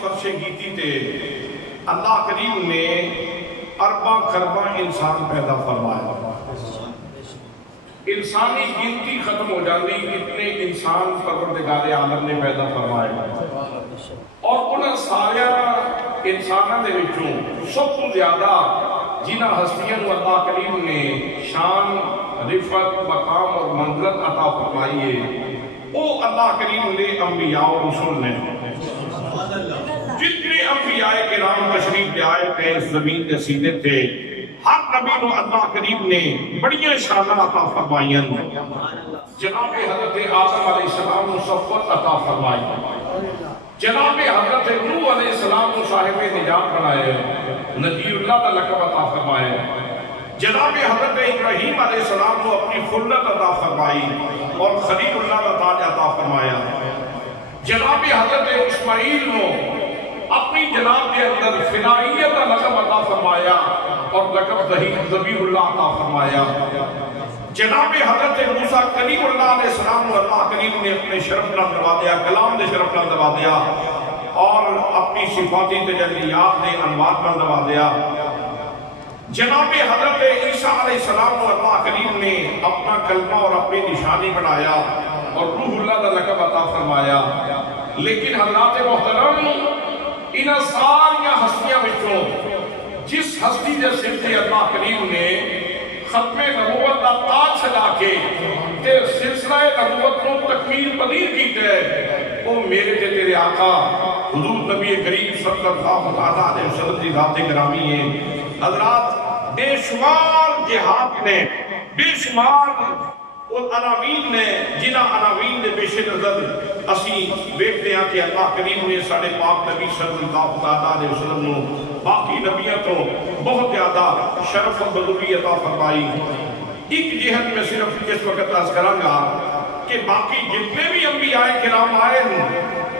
فرشے گیتی تے اللہ کریم نے ارباں خرباں انسان پیدا فرمایا. انسانی گنتی ختم ہو جاتی اتنے انسان پروردگار عالم نے پیدا فرمائے اور انہاں سارے انسانوں دے وچوں سب تو زیادہ جنہاں ہستیاں اللہ کریم نے شان رفعت مقام اور منزلت عطا فرمائی ہے وہ اللہ کریم نے انبیاء اور رسول نے. جتنے انبیاء کرام تشریف لے آئے تھے اس زمین کے سیدھے تھے ہر نبی نو اللہ کریم نے بڑیاں شاناں عطا فرمائیاں. جناب حضرت آدم علیہ السلام کو صفوت عطا فرمائی, جناب حضرت نوح علیہ السلام کو صاحب نجات بنائے, نبی اللہ کا لقب عطا فرمائے, جناب حضرت ابراہیم علیہ السلام کو اپنی خلت عطا فرمائی اور خلیل اللہ کا تاج عطا فرمایا, جناب حضرت اسماعیل کو اپنی جناب کے اندر فدائیت کا لقب عطا فرمایا اور لقب ذبیح اللہ عطا فرمایا, جناب حضرت موسیٰ کلیم اللہ علیہ السلام کو اللہ کریم نے اپنے شرف نہ دبا دیا, کلام دے شرف نہ دبا دیا اور اپنی صفاتی تجلیات نے انوار نہ دبا دیا. جناب حضرت عیسیٰ علیہ السلام کو اللہ کریم نے اپنا کلمہ اور اپنی نشانی بنایا اور روح اللہ کا لقب عطا فرمایا. لیکن حضرات محترم انہاں ساریاں ہستیاں وچوں جس ہستی دے سر تے اللہ کریم نے ختم نبوت کا تاج سجا کے تے سلسلہ نبوت کو تکمیل پذیر کیتا ہے وہ میرے تے تیرے آقا حضور نبی کریم صلی اللہ علیہ وسلم کی ذات گرامی ہے. حضرات بے شمار جہاد نے, بے شمار اور عناوین نے, جنہ عناوین نے پیش نظر اسی ویکھتے ہیں کہ اللہ کریم نے ساڑھے پاک نبی صلی اللہ علیہ وسلم نے باقی نبیوں تو بہت زیادہ شرف و بزرگی عطا فرمائی. ایک جہت میں صرف اس وقت عرض کراں گا کہ باقی جتنے بھی انبیاء کرام آئے ہیں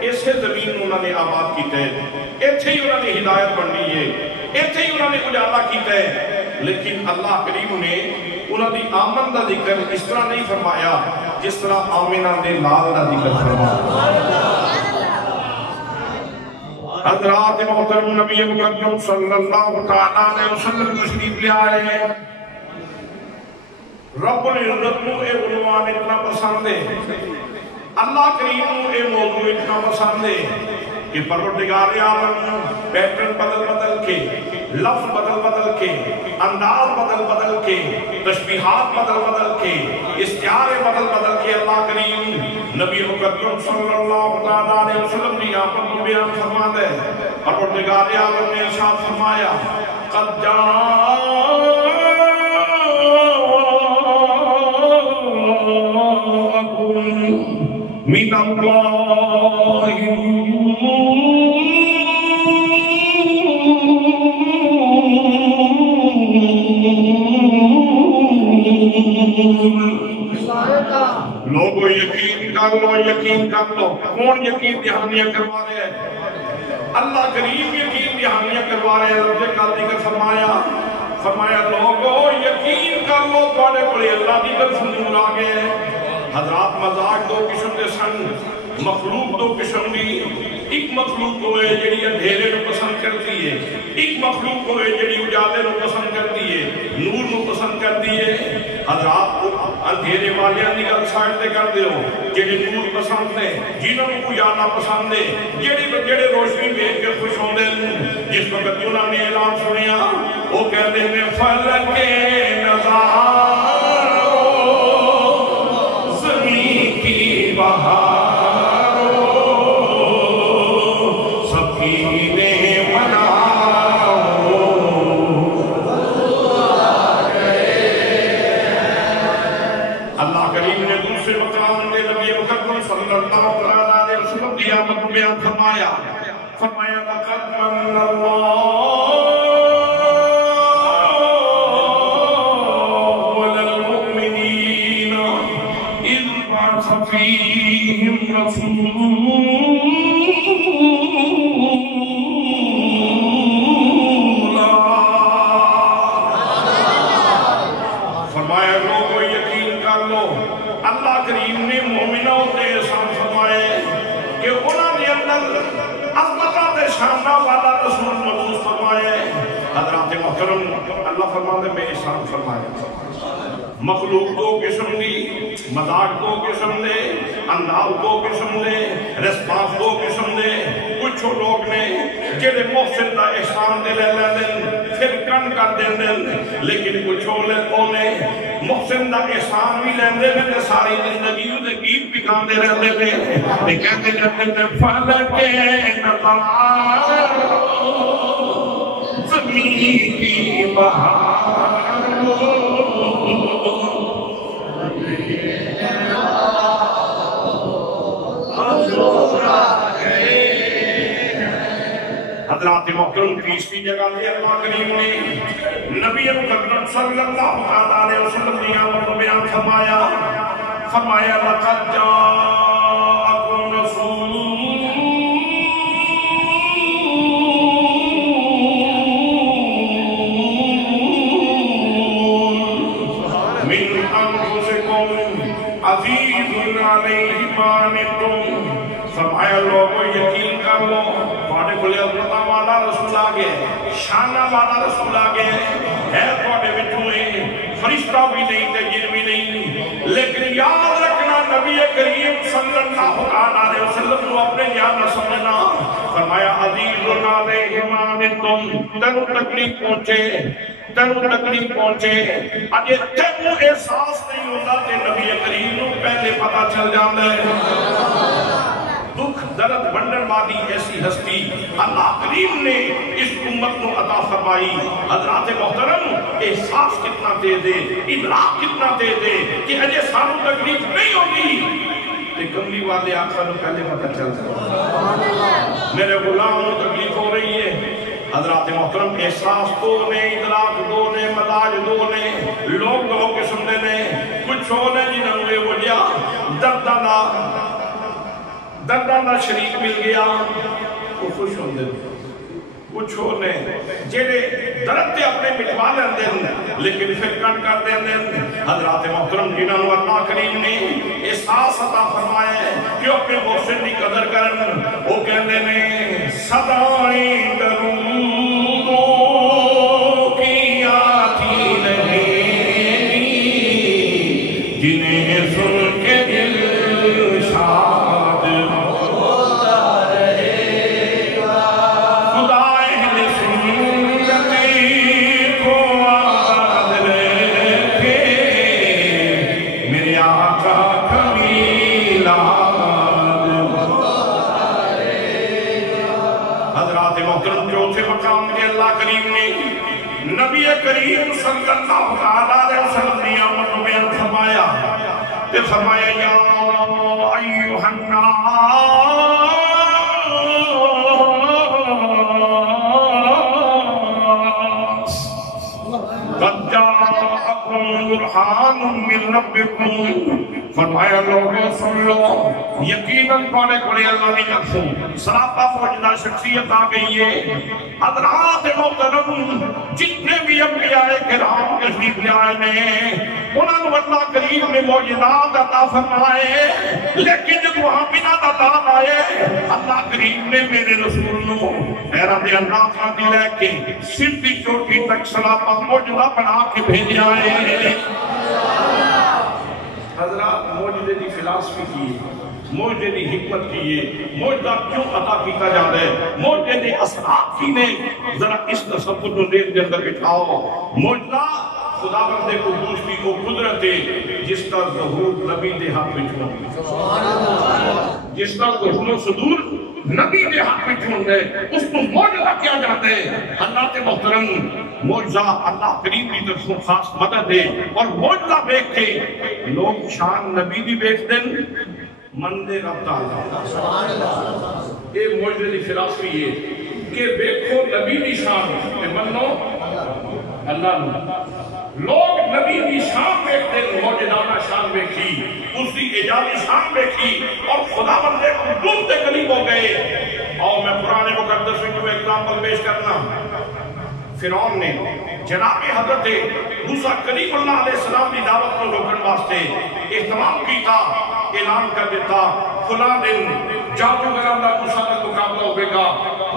اسے زمین انہوں نے آباد کیتے ہیں, ایتھے ہی انہوں نے ہدایت بننی ہے, ایتھے ہی انہوں نے اجالا کیتے ہیں. لیکن اللہ کریم نے انہوں نے آمن دا ذکر اس طرح نہیں فرمایا جس طرح آمنہ نے لال دا ذکر فرمایا. حضرات محترم نبی مکرم صلی اللہ علیہ وسلم تشریف لے آئے ہیں. رب العزت کو اے عنوان اتنا پسند ہے, اللہ کریم کو اے موضوع اتنا پسند ہے کہ پروردگار عالم پیٹرن بدل بدل کے, لفظ بدل بدل کے, انداز بدل بدل کے, تشبیہات بدل بدل کے, استعارے بدل بدل کے اللہ کریم نبی مکرم صلی اللہ علیہ وسلم نے آپن کو بیان فرما دے. پروردگار عالم نے ارشاد فرمایا قد جاءکم من اللہ لوگو یقین کر لو, یقین کر لو. کون یقین دہانیاں کروا رہے ہیں؟ اللہ کریم یقین دہانیاں کروا رہے ہیں. رب کا ذکر فرمایا لوگو یقین کر لو تھوڑے بڑے اللہ دی طرف نور آ گئے. حضرات مذاق دو قسم دے سن, مخلوق دو قسم دی. ایک مخلوق ہوئے جڑی اندھیرے نو پسند کرتی ہے, ایک مخلوق ہوئے جڑی اجالے نو پسند کرتی ہے, نور نو پسند کرتی ہے. حضرات اندھیرے والیاں دی گل سائڈ تے کر دیو, جڑے نور پسند نے, جنہوں کو اجالا پسند ہے, جڑے روشنی دیکھ کے خوش ہوندے ہیں. جس وقت انہوں نے اعلان سنیا وہ کہتے ہیں فلک نظارو زمین کی بہارو سکینے مناؤ اللہ کریم نے دوسرے مقام دے نبی مکرم صلی اللہ علیہ وسلم کی آمد بیان فرمایا لقد من اللہ فيهم رسولا فرمایا لوگو یقین کر لو اللہ کریم نے مومنوں تے احسان فرمائے کہ انہوں نے اندر عظمتاں دے شانہ والا رسول مبعوث فرمایا ہے۔ حضرات محترم اللہ فرماتے میں احسان فرمایا، مخلوق دو قسم دی، مذاق دو قسم دے، انداز دو قسم دے، ریسپانس دو قسم دے۔ کچھ لوگ نے جڑے محسن دا احسان دے لے دن پھر کن کر دین، لیکن کچھ نے محسن دا احسان بھی لیندے نے ساری زندگی دے گیت بھی گاندے رہندے نے تے کہندے جاندے فلک نقار زمین کی بہار حضرات محترم تیسری جگہ سے اللہ کریم نے نبی مقدم صلی اللہ علیہ وسلم نے آمد و بیان فرمایا لقد جاءکم رسول من انفسکم عزیز علیہ ما عنتم، فرمایا لوگوں یقین کر لو بھلے عظمتہ والا رسول آگے، شانہ والا رسول آگے ہے، توڑے بچھوئے فرشتہ بھی نہیں تے جن بھی نہیں، لیکن یاد رکھنا نبی کریم صلی اللہ علیہ وسلم کو اپنے یاد نہ سمجھنا۔ فرمایا عزیز علیہ ما عنتم، تنو تکلیف پہنچے اجے تینوں احساس نہیں ہوتا تے نبی کریم نو پہلے پتہ چل جاندے۔ دکھ درد بنڈن والی ایسی ہستی اللہ کریم نے اس امت کو عطا فرمائی۔ حضرات محترم احساس کتنا تیز ہے، ادراک کتنا تیز ہے کہ اجے سانو تکلیف نہیں ہوگی تے کملی والے آقا نو پہلے پتہ چل جائے میرے غلام نو تکلیف ہو رہی ہے۔ حضرات محترم احساس دو نے، ادراک دو نے، مزاج دو نے، لوگ دو قسم دے نے۔ کچھ ہو نے جنہوں نے وجہ دردانہ شریک مل گیا وہ خوش ہوں دے، کچھ ہو نے جیڑے درد تے اپنے مٹوا لیندے لیکن پھر کٹ کر دیندے۔ حضرات محترم جنہوں نے اللہ کریم نے احساس عطا فرمایا ہے کہ اپنے محسن کی قدر کرن، وہ کہندے نے صدائیں درودوں کی آتی نہیں جنہیں سن کے دل شاد ہوتا رہے گا، خدا اہل سنتی کو آباد رکھے میرے آقا کمیل آباد ہوتا رہے گا۔ حضرات محترم چوتھے مقام کے اللہ کریم نے نبی کریم صلی اللہ علیہ وسلم نے آمد و بیان فرمایا تے فرمایا یا ایوہ الناس قد جاءکم برہان من ربکم، فرمایا لوگوں سن لو یقیناً پانے کھڑے اللہ کی طرف سراپا فوجدہ شخصیت آ گئی ہے۔ حضرات محترم جتنے بھی انبیاء کرام تشریف لے آئے نے انہوں نے اللہ کریم نے معجزات عطا فرمائے، لیکن جب وہاں بنا دادان آئے اللہ کریم نے میرے رسول نو حیرت اللہ خاندی لے کے صرفی چوٹی تک سراپا معجزہ بنا کے بھیجا ہے۔ حضرات معجزے دی فلسفی کی، معجزے دی حکمت کی ہے، معجزہ کیوں عطا کیتا جاتا ہے، معجزے دی اثرات کی نے ذرا اس تصور کو ذہن کے اندر بٹھاؤ۔ معجزہ خدا بندے قدوس کی وہ قدرت ہے جس کا ظہور نبی دے ہاتھ میں چھوڑ، جس کا ظہور و صدور نبی دے ہاتھ میں چھوڑ ہے، اس کو معجزہ کیا جاتا ہے۔ اللہ کے محترم معجزہ اللہ کریم کی طرف سے خاص مدد ہے، اور معجزہ دیکھ کے لوگ شان نبی بھی بیچ دیں مندے رب تعالیٰ۔ یہ معجزے کی فلسفی ہے کہ دیکھو نبی کی شان کہ منو اللہ نے، لوگ نبی کی شان دیکھتے ہیں، معجزانہ شان دیکھی، اس کی اجازی شان دیکھی اور خدا بندے قدوس کے قریب ہو گئے۔ اور میں قرآن مقدس میں تمہیں ایگزامپل پیش کرنا، فرعون نے جناب حضرت موسیٰ کلیم اللہ علیہ السلام کی دعوت کو روکن واسطے اہتمام کیتا، اعلان کر دیتا فلاں دن جادوگراں دا موسیٰ کا مقابلہ ہوئے گا۔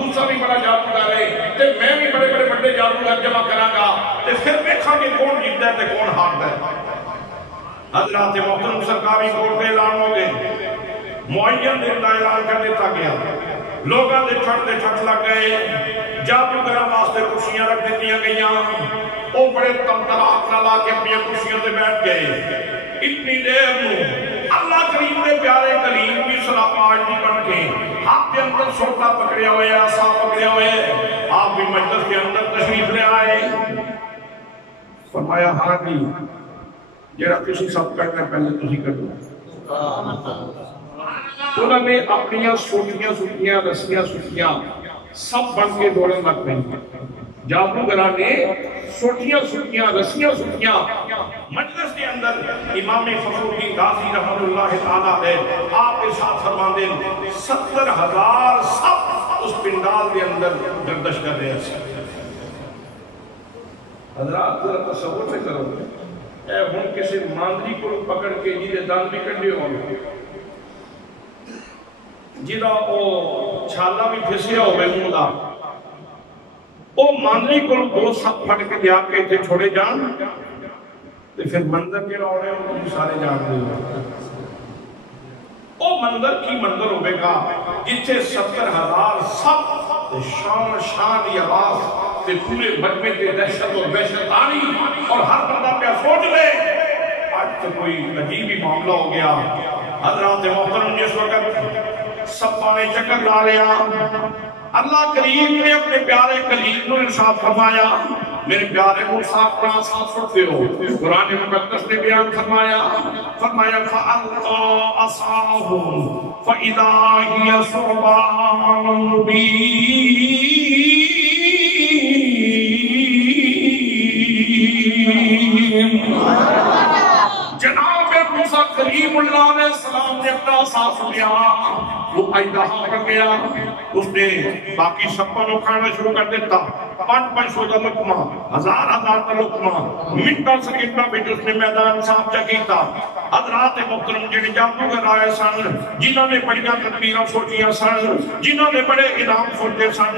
موسیٰ بھی بڑا جادوگر ہے تے میں بھی بڑے بڑے بڑے جادوگر جمع کراں گا تے پھر دیکھاں گے کون جیتدا ہے تے کون ہاردا ہے۔ حضرات محترم سرکاری کورٹ میں اعلان ہو گئے، معین دن کا اعلان کر دیتا گیا، لوگاں دے ٹھٹ لگ گئے، جادوگراں واسطے کرسیاں رکھ دیتیاں گئیاں، وہ بڑے تمتراک نہ لا کے اپنی کرسیوں تے بیٹھ گئے۔ اتنی دیر نو اللہ کریم دے پیارے کلیم بھی سلام آج بن کے ہاتھ کے اندر سوٹا پکڑیا ہوئے، آسا پکڑیا ہوئے، آپ بھی مجلس کے اندر تشریف لے آئے۔ فرمایا ہاں جی جڑا تسی سب کرنا پہلے تسی کرو۔ انہوں نے اپنی سوٹیاں سوٹیاں رسیاں سوٹیاں سب بن کے دوڑن لگ پہ، جادوگراں نے سوٹیاں سوٹیاں رسیاں سوٹیاں مجلس کے اندر امام فخر الدین غازی رحمۃ اللہ تعالیٰ ہے آپ کے ساتھ فرماندے 70,000 سب اس پنڈال کے اندر گردش کر رہے ہیں۔ حضرات ذرا تصور سے کرو اے ہن کسی ماندری کو پکڑ کے جیدے دان بھی کر دیو جیدہ او چھالا بھی پھسیا ہوئے مولا او ماندری کو دو سب پھڑ کے لیا کے تھے چھوڑے جان تو پھر مندر کے روڑے ان کو سارے جان دے او مندر کی مندر ہوئے گا جتھے 70,000 سب شان آواز تے پورے مجمع تے دہشت اور وحشت آنی اور ہر بندہ پہ سوچ لے آج تو کوئی عجیب ہی معاملہ ہو گیا۔ حضرات محترم جس وقت سب پانے چکر لا لیا اللہ کریم نے اپنے پیارے کلیم نے ارشاد فرمایا میرے پیارے موسیٰ قرآن ساتھ سنتے ہو قرآن مقدس نے بیان فرمایا فَأَلْقَى عَصَاهُ فَإِذَا هِيَ ثُعْبَانٌ مُبِينٌ جناب موسیٰ کلیم اللہ علیہ السلام نے اپنا ساتھ لیا وہ ایدہا کر گیا اس نے باقی سب کو کھانا شروع کر دیتا 500 کا لقمہ 1000 کا لقمہ منٹا سکیٹا بھی اس نے میدان صاحب چکیتا حضرات محترم جنہیں جادوگر آئے سن جنہوں نے بڑیاں تدبیراں سوچیاں سن جنہوں نے بڑے انعام سوچے سن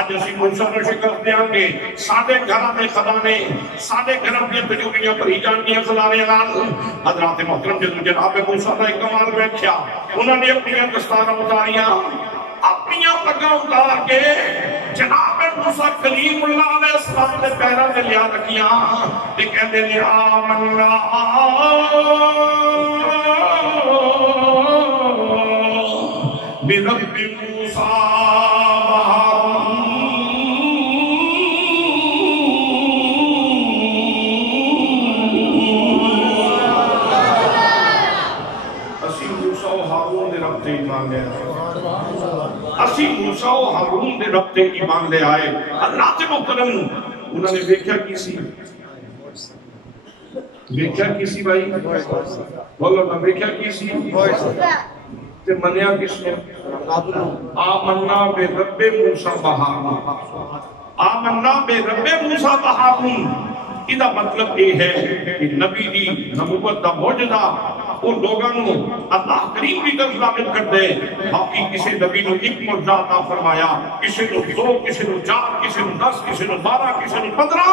آج اسی موسیٰ نے شکست دیاں گے سادے گھرہ میں خدانے سادے گھرہ میں تجوریاں پر ہی جانگیاں خدانے حضرات محترم جناب موسیٰ نے کمال بیٹھیا انہوں نے اپنی دستاراں اتاریاں اپنی پگاں اتار کے جناب موسیٰ کلیم اللہ علیہ السلام نے پیرا میں لیا رکھیاں کہ کہتے ہیں آمنا برب موسیٰ اسی موسیٰ و ہارون دے رب تے ایمان لے آئے اللہ تے محترم انہوں نے دیکھا کسی بھائی بولو نا دیکھا کسی تے منیا کس نے آمنا بے رب موسیٰ بہارون آمنا بے رب موسیٰ بہارون ادھا مطلب یہ ہے کہ نبی دی نبوت دا موجودہ وہ لوگوں اللہ کریم بھی طرف ثابت کر دے باقی کسی نبی نے ایک معجزہ عطا فرمایا کسی نے 2 کسی نے 4 کسی نے 10 کسی نے 12 کسی نے 15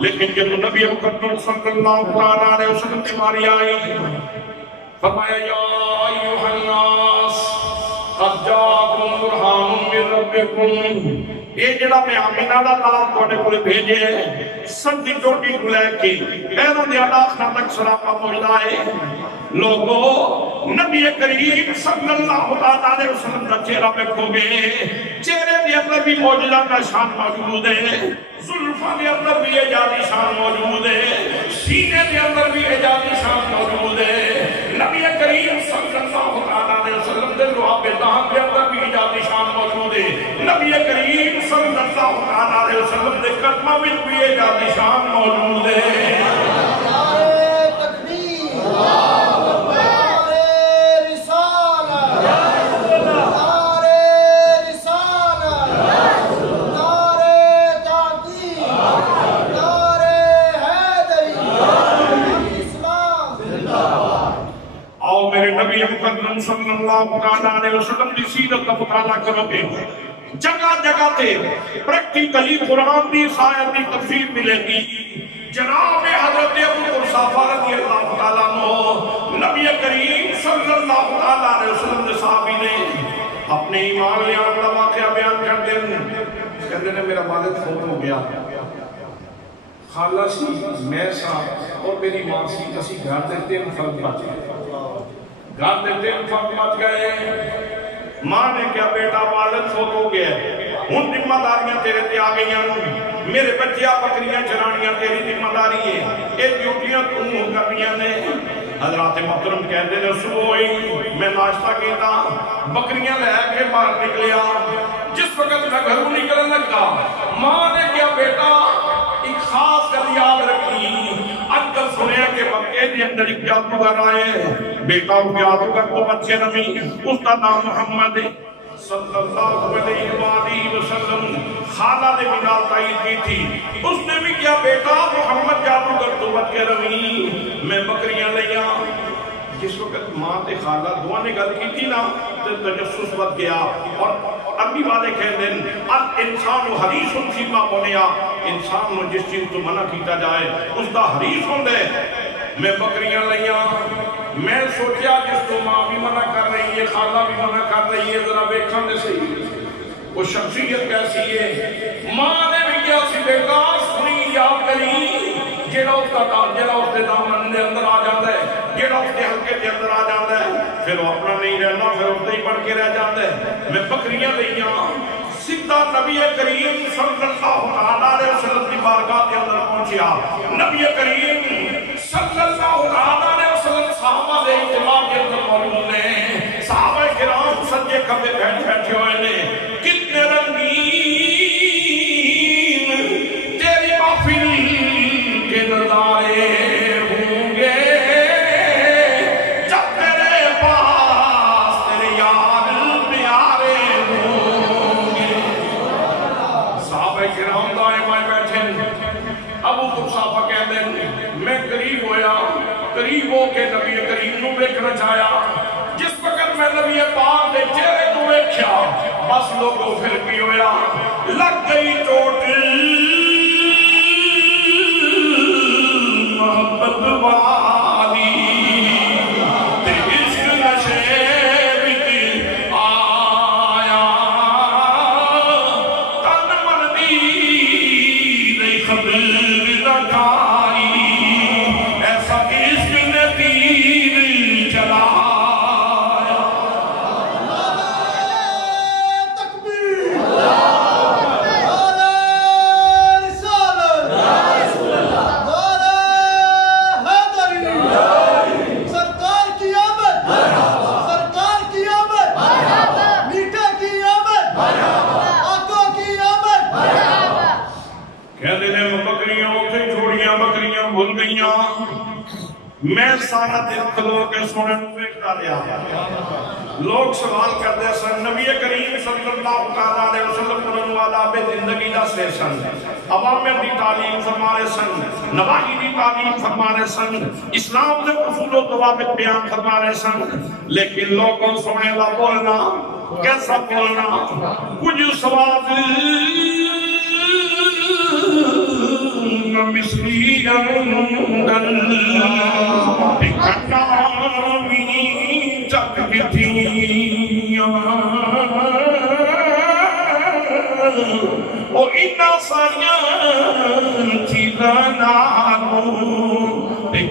لیکن جب نبی مقدم صلی اللہ علیہ وسلم کی باری آئی فرمایا یا ایوہ الناس قد جاکم برہان من ربکم یہ جڑا میں آمینہ دا لال کونے کو بھیجے سندی ٹوٹی کو لے کے ایرہ دیا آخرہ تک سراپا موجودہ ہے لوگوں نبی کریم صلی اللہ علیہ وسلم کا چہرہ پہ کھو گئے چہرے دے اندر بھی موجودہ کا شان موجود ہے ظلفہ دے اندر بھی اجازی شان موجود ہے سینے دے اندر بھی اجازی شان موجود ہے نبی کریم صلی اللہ علیہ وسلم دے لواب دہاں دے اندر بھی اجازی شان موجود ہے نبی کریم صلی اللہ علیہ وسلم دے قدمہ میں بھی اجازی شان موجود ہے نبی مقدم صلی اللہ علیہ وسلم کی سیرت کا مطالعہ کرو گے جگہ جگہ تے پریکٹیکلی قرآن دی آیت دی تفسیر ملے گی. جناب حضرت ابو قحافہ رضی اللہ تعالیٰ عنہ نبی کریم صلی اللہ علیہ وسلم نے صحابی نے اپنے ایمان لے آن کا واقعہ بیان کر دیں. کہتے ہیں میرا والد فوت ہو گیا، خالہ سی، میں سا اور میری ماں سی، اسی گھر دے 3 فرد بچ گئے. گھر دے 3 فرد بچ گئے. ماں نے کیا بیٹا والد فوت ہو گیا، ہن ذمہ داریاں تیرے تے آ گئی ہیں، میرے بچیاں بکریاں چرانیاں تیری ذمہ داری ہے، یہ ڈیوٹیاں تم کرنیاں نے. حضرات محترم کہتے ہیں صبح ہوئی میں ناشتہ کیتا، بکریاں لے کے باہر نکلیا. جس وقت میں گھروں نکلنے لگا ماں نے کیا بیٹا ایک خاص گل یاد رکھی. اجکل سنیا کہ مکے دے اندر ایک جادوگر آئے، بیٹا اس جادوگر کو بچے نمی، اس کا نام محمد صلی اللہ علیہ وآلہ وسلم. خالہ نے بنا تائید کی تھی، اس نے بھی کیا بیٹا محمد جادوگر تو بچ کے روی میں بکریاں لیا. جس وقت ماں تے خالہ دعا نے گل کی تھی نا تو تجسس بد گیا. اور عربی والے کہتے ہیں الانسان حریص فیما منع، انسان نو جس چیز تو منع کیتا جائے اس دا حریص ہوندے. میں بکریاں لیا، میں سوچیا جس تو ماں بھی منع کر رہی ہے، خالہ بھی منع کر رہی ہے، ذرا بیکھاں دے صحیح وہ شخصیت کیسی ہے. ماں نے بھی کیا سی بیٹا سنی یاد کری جیڑا اس کا جیڑا اس کے دامن دے اندر آ جاتا ہے، جیڑا اس کے حلقے کے اندر آ جاتا ہے، پھر وہ اپنا نہیں رہنا، پھر اس ہی پڑھ کے رہ جاتا ہے. میں بکریاں لئیاں سیدھا نبی کریم صلی اللہ علیہ وسلم کی بارگاہ کے اندر پہنچیا. نبی کریم صلی اللہ علیہ وسلم صحابہ دے اجتماع کے اندر موجود نے. صحابہ کرام سجے کبے بیٹھے ہوئے نے. کتنے رنگین تیری محفل کے نظارے ہوں گے جب تیرے پاس تیرے یار پیارے ہوں گے. صحابہ کرام دائیں بائیں بیٹھے. ابو قحافہ کہتے ہیں میں قریب ہویا، قریب ہو کے نبی کریم نو ویکھنا چاہیا. جس وقت میں نبی پاک دے چہرے کو ویکھیا بس لوگوں پھر کی ہویا لگ گئی چوٹ محبت والی تے عشق نشے وچ آیا تن من دی نہیں خبر نہ کھائی ایسا عشق نے تیر چلا. میں سارا دن کھلو کے سونے بیٹھتا لیا. لوگ سوال کرتے سن نبی کریم صلی اللہ علیہ وسلم آداب زندگی دا سے سن، عوامر دی تعلیم فرمانے سن، نواہی دی تعلیم فرمانے سن، اسلام دے اصول و ضوابط بیان فرمانے سن. لیکن لوگوں سونے لا بولنا کیسا بولنا کچھ سوال مصری اندر اکھٹاوی چک بتھیاں او اینا ساریاں چیزاں نالوں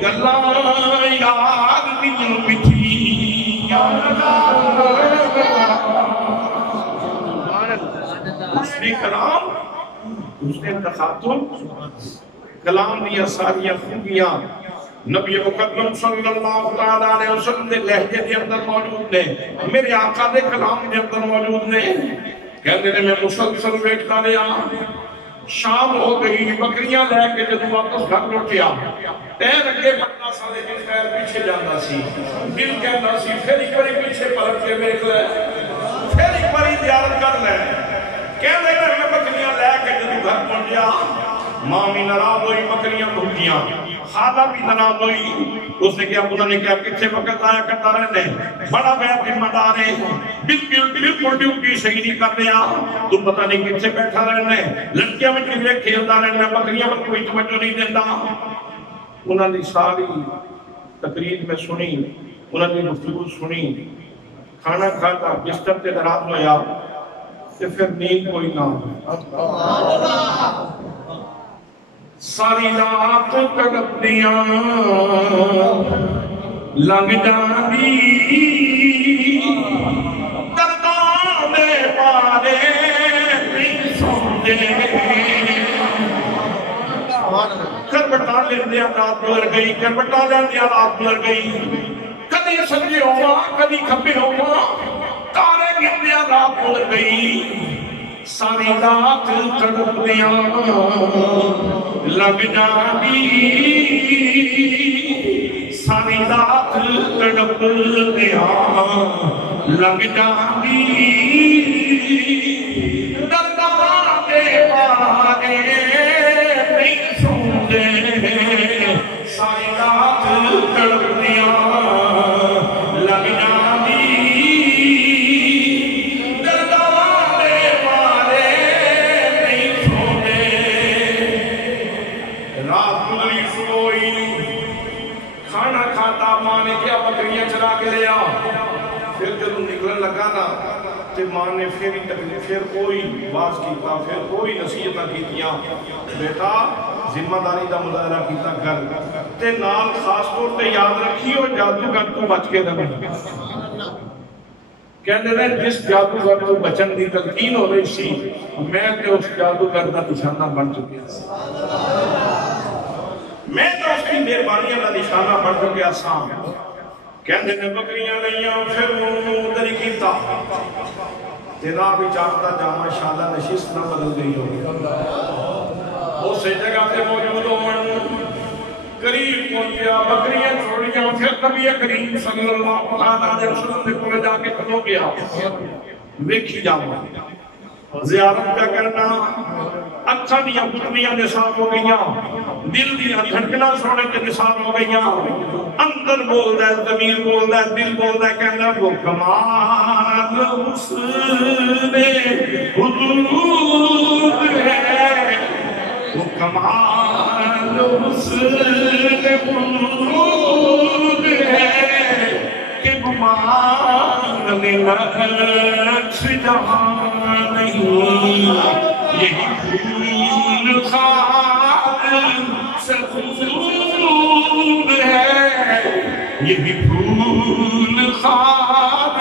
گلاں یار دیاں بتھیاں. اس نے کلام اس نے تخاطب کلام دیا ساریاں خوبیاں نبی مقدم صلی اللہ علیہ وسلم نے لہجے دے اندر موجود نے، میرے آقا دے کلام دے اندر موجود نے. کہتے ہیں میں مسلسل بیٹھتا رہا. شام ہو گئی بکریاں لے کے جب واپس گھر لوٹیا پیر اگے بڑھنا سارے دن پیر پیچھے جانا سی. دل کہنا سی پھر ایک باری پیچھے پلٹ کے دیکھ لے، پھر ایک باری زیارت کر لے. کہتے ہیں میں بکریاں لے کے جب گھر پہنچیا ماں بھی ناراض ہوئی، بکریاں بھوکیاں، خالہ بھی ناراض ہوئی. اس نے کیا پتہ نہیں کیا کتنے وقت آیا کرتا رہنے بڑا میں ذمہ دار ہے بالکل ڈیوٹی صحیح نہیں کر رہا تو پتہ نہیں کتنے بیٹھا رہنے لڑکیاں میں کتنے کھیلتا رہنا بکریاں میں کوئی توجہ نہیں دیتا انہوں نے ساری تقریر میں سنی انہوں نے گفتگو سنی کھانا کھاتا بستر تے رات ہویا کہ پھر نیند کوئی نہ ساری رات تڑپدیاں لنگ جاندی درداں دے پارے نہیں سوندے کربٹا لیندیاں رات گزر گئی کربٹا لیندیاں رات گزر گئی کدی سجے ہوا کدی کھبے ہوا تارے گردیاں رات گزر گئی ساری رات تڑپدیاں لگ جاندی ساری رات تڑپدیاں لگ جاندی درداں دے پارے نہیں سوندے ساری رات تڑپدیاں لگ جاندی ماں نے کیا بکریاں چرا کے لیا پھر جب نکلن لگا نا تے ماں نے پھر کوئی باز کیتا پھر کوئی نصیحتاں کیتیاں بیٹا ذمہ داری دا مظاہرہ کیتا کر تے نال خاص طور تے یاد رکھیو جادوگر تو بچ کے رہے کہندے نے جس جادوگر تو بچن دی تلقین ہو رہی سی میں تے اس جادوگر دا نشانہ بن چکیا میں تو اس کی مہربانیاں کا نشانہ بن چکیا سا کہندے نے بکریاں لیاں پھر ادھر ہی کیتا تیرا بھی چاہتا جامع شادہ نشست نہ بدل گئی ہوگی اسے جگہ پہ موجود ہوں قریب پہنچیا بکریاں چھوڑیاں پھر نبی کریم صلی اللہ علیہ وسلم نے پورے جا کے کھلو گیا ویکھی جامع زیارت کا کرنا اچھا دیا پتنیاں نصاب ہو گئیاں دل دیا دھڑکنا سونے کے نصاب ہو گئیاں اندر بول دے ضمیر بول دے دل بول دے کہنا وہ کمال حسن حضور ہے وہ کمال حسن حضور ہے کہ گمان نقش جہاں نہیں یہی پھول خار سے خوب ہے یہی پھول خار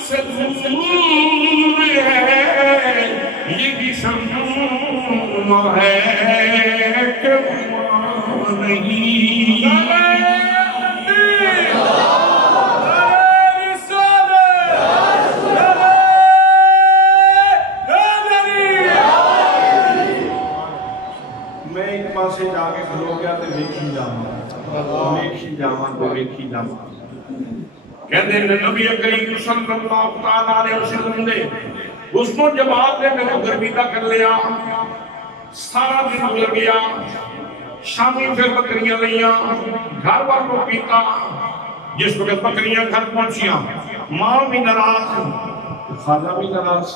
سے خوب ہے یہی سمجھو ہے کہ نہیں سے جا کے کھلو گیا تو ویکھی جاواں کہتے ہیں نبی کریم صلی اللہ علیہ وسلم نے اس کو جواب دے میں گرمیدہ کر لیا سارا دن گزر گیا شامی پھر بکریاں لیاں گھر والوں پیتا جس وقت بکریاں گھر پہنچیاں ماں بھی ناراض خالہ بھی ناراض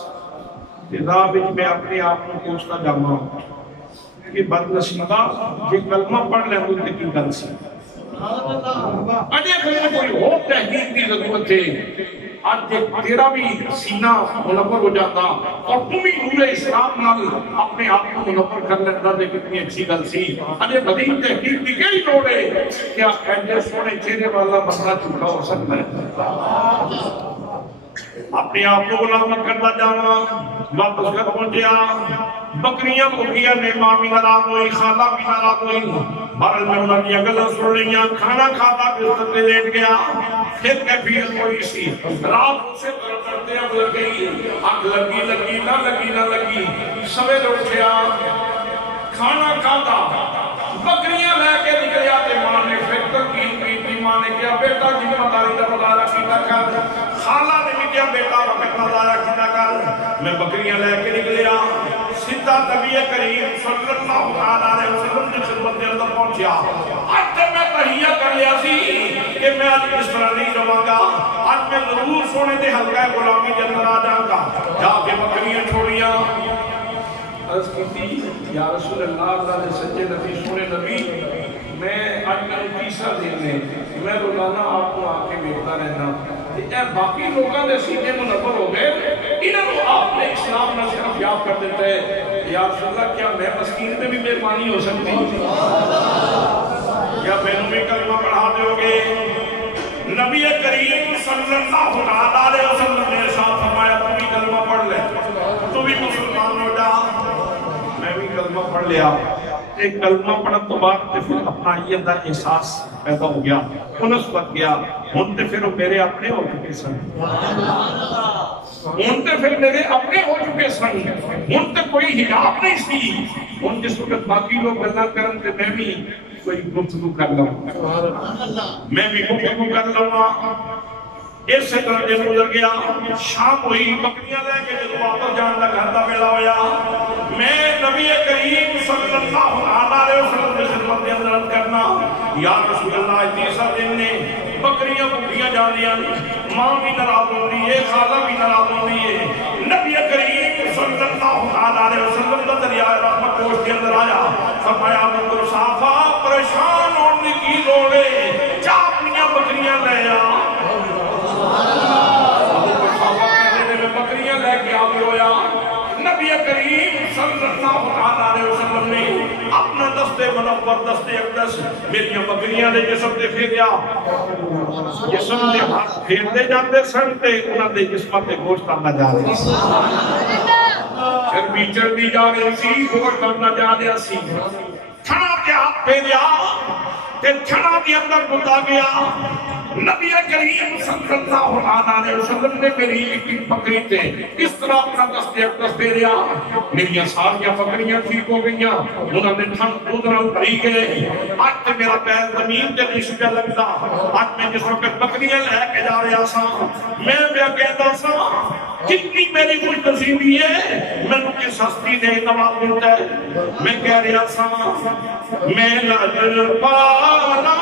راہ میں اپنے آپ کو پوچھتا جاواں کہ بد نصیبہ یہ کلمہ پڑھ لے ہوتے کی گل سی اجے کلمہ کوئی ہو تحقیق کی ضرورت ہے آج تیرا بھی سینہ منور ہو جاتا اور تم بھی نور اسلام نال اپنے آپ کو منور کر لیتا دے کتنی اچھی گل سی اجے بدین تحقیق کی کئی لوڑ ہے کیا ایسے سونے چہرے والا بندہ جھوٹا ہو سکتا ہے اپنے آپ کو غلامت کرتا جانا واپس گھر پہنچیا بکریاں بکریاں نے ماں بھی ناراض ہوئی خالہ بھی ناراض ہوئی بارل میں انہوں نے گلاں سن لیاں کھانا کھاتا بستر پہ لیٹ گیا پھر کیفیت ہوئی سی رات سے تڑپتے اب لگی آگ لگی لگی نہ لگی سویرے اٹھیا کھانا کھاتا بکریاں لے کے نکلیا تے ماں نے پھر تلقین کی ماں نے کیا بیٹا ذمہ داری کا مظاہرہ کیتا کر خالہ نے بھی کیا بیٹا وقت مظاہرہ کیتا کر میں بکریاں لے کے نکلیا سیدھا نبی کریم صلی اللہ علیہ وسلم کی خدمت کے اندر پہنچیا آج میں تہیا کر لیا سی کہ میں آج اس طرح نہیں رہوں گا، آج میں ضرور سونے دے حلقہ غلامی کے اندر آ جاؤں گا۔ جا کے بکریاں چھوڑیاں، عرض کی تھی یا رسول اللہ، اللہ نے سچے نبی سونے نبی، میں آج میں تیسرا دن ہے، میں روزانہ آپ کو آ کے دیکھتا رہنا، اے باقی لوگوں نے سینے منور ہو گئے، انہوں نے آپ نے اسلام نہ صرف یاد کر دیتا ہے۔ یا رسول اللہ کیا میں مسکین پہ بھی مہربانی ہو سکتی؟ یا بہنوں میں کلمہ پڑھا دو گے؟ نبی کریم صلی اللہ علیہ وسلم نے ارشاد فرمایا تو بھی کلمہ پڑھ لے، تو بھی مسلمان ہو جا۔ میں بھی کلمہ پڑھ لیا، ایک کلمہ پڑھن تو بعد پھر اپنا یہ اندر احساس پیدا ہو گیا، انس بن گیا، ہن تے پھر میرے اپنے ہو چکے سن، ہن تے پھر میرے اپنے ہو چکے سن، ہن تے کوئی حجاب نہیں سی، ہن جس وقت باقی لوگ گلاں کرن تے میں بھی کوئی گفتگو کر لوں، میں بھی گفتگو کر لوں۔ اس سے طرح جب گزر گیا، شام ہوئی، بکریاں لے کے جب واپس جان دا گھر دا بیلا ہویا، میں نبی کریم صلی اللہ علیہ وسلم کی خدمت کے اندر کرنا، یا رسول اللہ تیسرا دن نے بکریاں بکریاں جان لیا، ماں بھی ناراض ہوتی ہے، خالہ بھی ناراض ہوتی ہے۔ نبی کریم صلی اللہ علیہ وسلم کا دریائے رحمت گوشت کے اندر آیا، فرمایا مندر صحابہ پریشان ہونے کی لوڑ ہے، جا اپنیاں بکریاں لے آ۔ بکریاں لے کے آگے ہویا، نبی کریم صلی اللہ علیہ وسلم نے اپنا دستے منور دستے اقدس میری بکریاں نے جسم دے پھیریا، جسم دے ہاتھ پھیر دے جاندے سن تے انہاں دے جسم دے گوشت آنا جا رہا سی، چربی چڑھتی جا رہی سی، گوشت آنا جا رہا سی، تھنا کے ہاتھ پھیریا تے تھنا کے اندر گزا گیا۔ نبی کریم صلی اللہ علیہ وسلم نے میری ایک بکری تے اس طرح اپنا دستے اقدس دے رہا، میری ساریاں بکریاں ٹھیک ہو گئیاں، انہوں نے تھن ادھر بھری گئے، آج تے میرا پیر زمین تے نہیں پہ لگتا، آج میں جس وقت بکریاں لے کے جا رہا سا، میں بیا کہتا سا کتنی میری خوش نصیبی ہے، میں نے کس ہستی نے نواز دیتا ہے، میں کہہ رہا سا میں لڑ پانا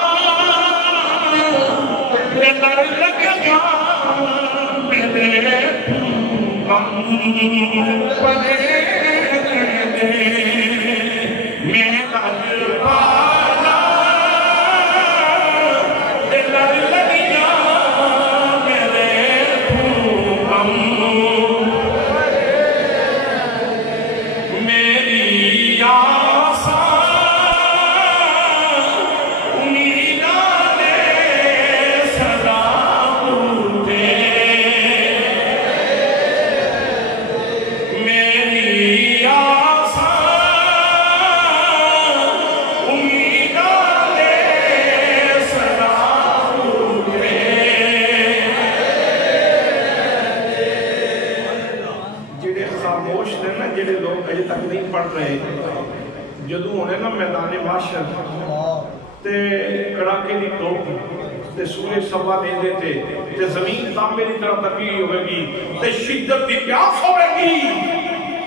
لڑ لگا میرے غم پڑے میں لڑ پانا لڑ لگا میرے غم میری آسا جدو ہونے نا میدان محشر تے کڑاکے دی ٹوپ تے سورج سوا دے دیتے تے زمین تانبے دی طرح تبدیل ہوئے گی تے شدت دی پیاس ہوئے گی،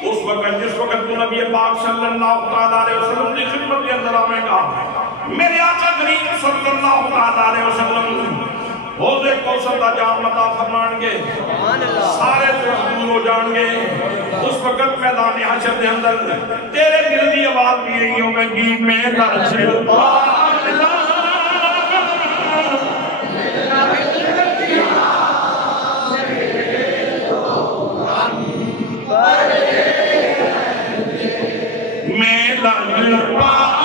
اس وقت جس وقت تو نبی پاک صلی اللہ علیہ وسلم کی خدمت کے اندر آئے گا، میرے آقا کریم صلی اللہ علیہ وسلم حوض کوثر دا جام عطا فرمان گے، سارے دور ہو جان گے، اس وقت میدان حشر دے اندر تیرے دل دی آواز بھی یہی ہو میں گی میں لڑ پانا میں لڑ پانا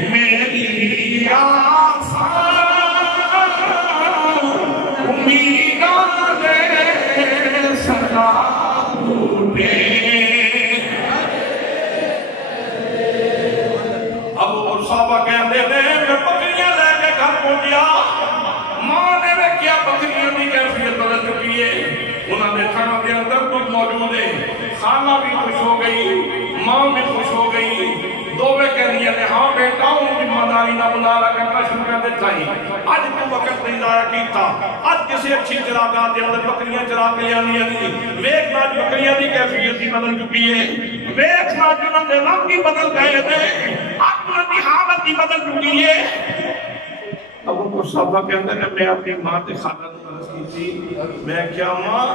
میری آسا امیداں دے صدا اٹھے۔ ابو صحابہ کہتے ہیں میں بکریاں لے کے گھر پہنچیا، ماں نے کیا بکریاں بھی کیفیت بدل چکی ہے، انہوں نے کھانا کے اندر کچھ موجود ہے، خانہ بھی خوش ہو گئی، ماں بھی خوش ہو گئی، دو میں کہہ رہی ہے ہاں بیٹا ہوں مہمانداری نہ مظاہرہ کرنا شروع کر دیتا ہے. آج تو وقت نہیں ضائع کیتا. آج کسی اچھی چراگاہ دے اندر بکریاں چرا کے آنی ویکھنا بکریاں دی کیفیت ہی بدل چکی ہے. ویکھنا جنہاں دے رنگ ہی بدل گئے تھے. اپنا دی حالت ہی بدل چکی ہے. ابو کو صحابہ کے اندر میں اپنی ماں تے خالہ کو عرض کی تھی میں کیا ماں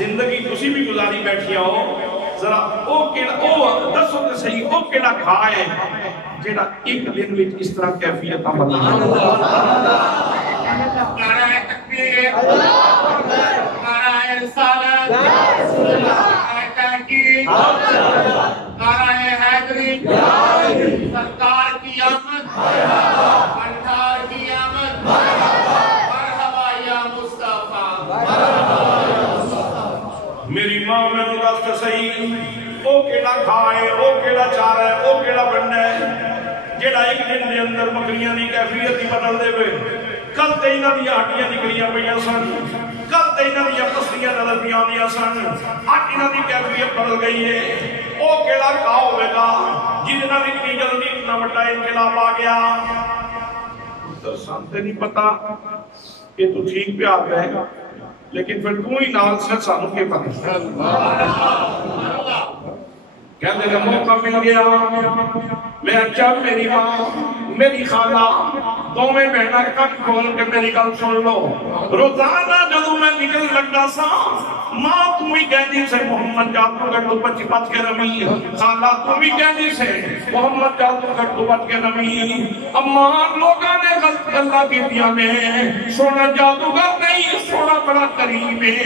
زندگی تسی بھی گزاری بیٹھی ہو ذرا او دسو تے صحیح او کیڑا کھائے جیڑا ایک دن وچ اس طرح کیفیت بدل نعرہ تکبیر اللہ اکبر نعرہ رسالت یا رسول اللہ نعرہ تحقیق نعرہ حیدری سرکار کی آمد سرکار کی آمد مرحبا یا مصطفیٰ میری ماں میں مدد صحیح او کیڑا کھائے او کیڑا چار ہے او کیڑا بننا ہے جیڑا ایک دن دے اندر بکریاں دی کیفیت ہی بدل دے ہوئے. کل تے انہاں دی ہڈیاں نکلیاں پئیاں سن کل تے انہاں دی پسلیاں نظر پہ آندیاں سن اج انہاں دی کیفیت بدل گئی ہے. او کیڑا کھا ہوے گا جنہاں دی اتنی جلدی اتنا بڑا انقلاب آ گیا. تو سانتے نہیں پتا کہ تو ٹھیک پہ آ گئے لیکن پھر تو ہی نال سے سانو کے پتہ کہنے کا موقع مل گیا. میں اچھا میری ماں میری خالہ دونوں بہناں کن کھول کے میری گل سن لو. روزانہ جدوں میں نکل لگتا سا ماں تم ہی کہندی سے محمد جادو گھر تو بچ بچ کے رمی. خالہ تم ہی کہندی سے محمد جادو گھر تو بچ کے رمی. اماں لوگاں نے غلط گلاں کیتیاں نے سونا جادوگر نہیں سونا بڑا قریب ہے.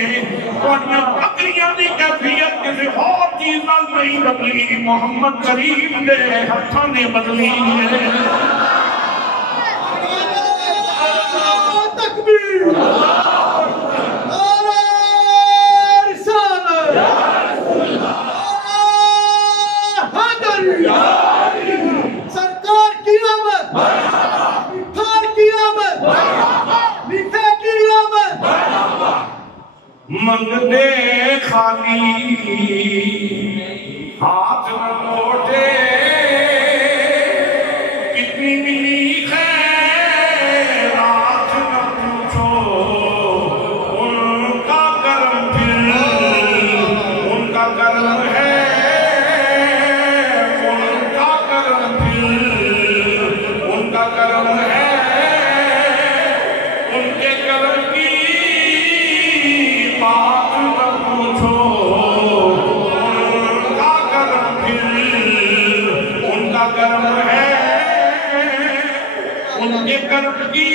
تہاڈیاں بکریاں دی کیفیت کسی اور چیز نال نہیں بدلی محمد کریم دے ہتھاں نے بدلی ہے. تکبیر سرکار کی آمد تھار کی آمد لکھے کی آمد منگنے خالی ہاتھ نہ موٹے کتنی ملی خیرات نہ پوچھو ان کا کرم پھر ان کا کرم ہے ان کا کرم پھر ان کا کرم ہے ان کے کرم کی بات نہ پوچھو ان کا کرم پھر ان کا کرم ہے ان کے کرم کی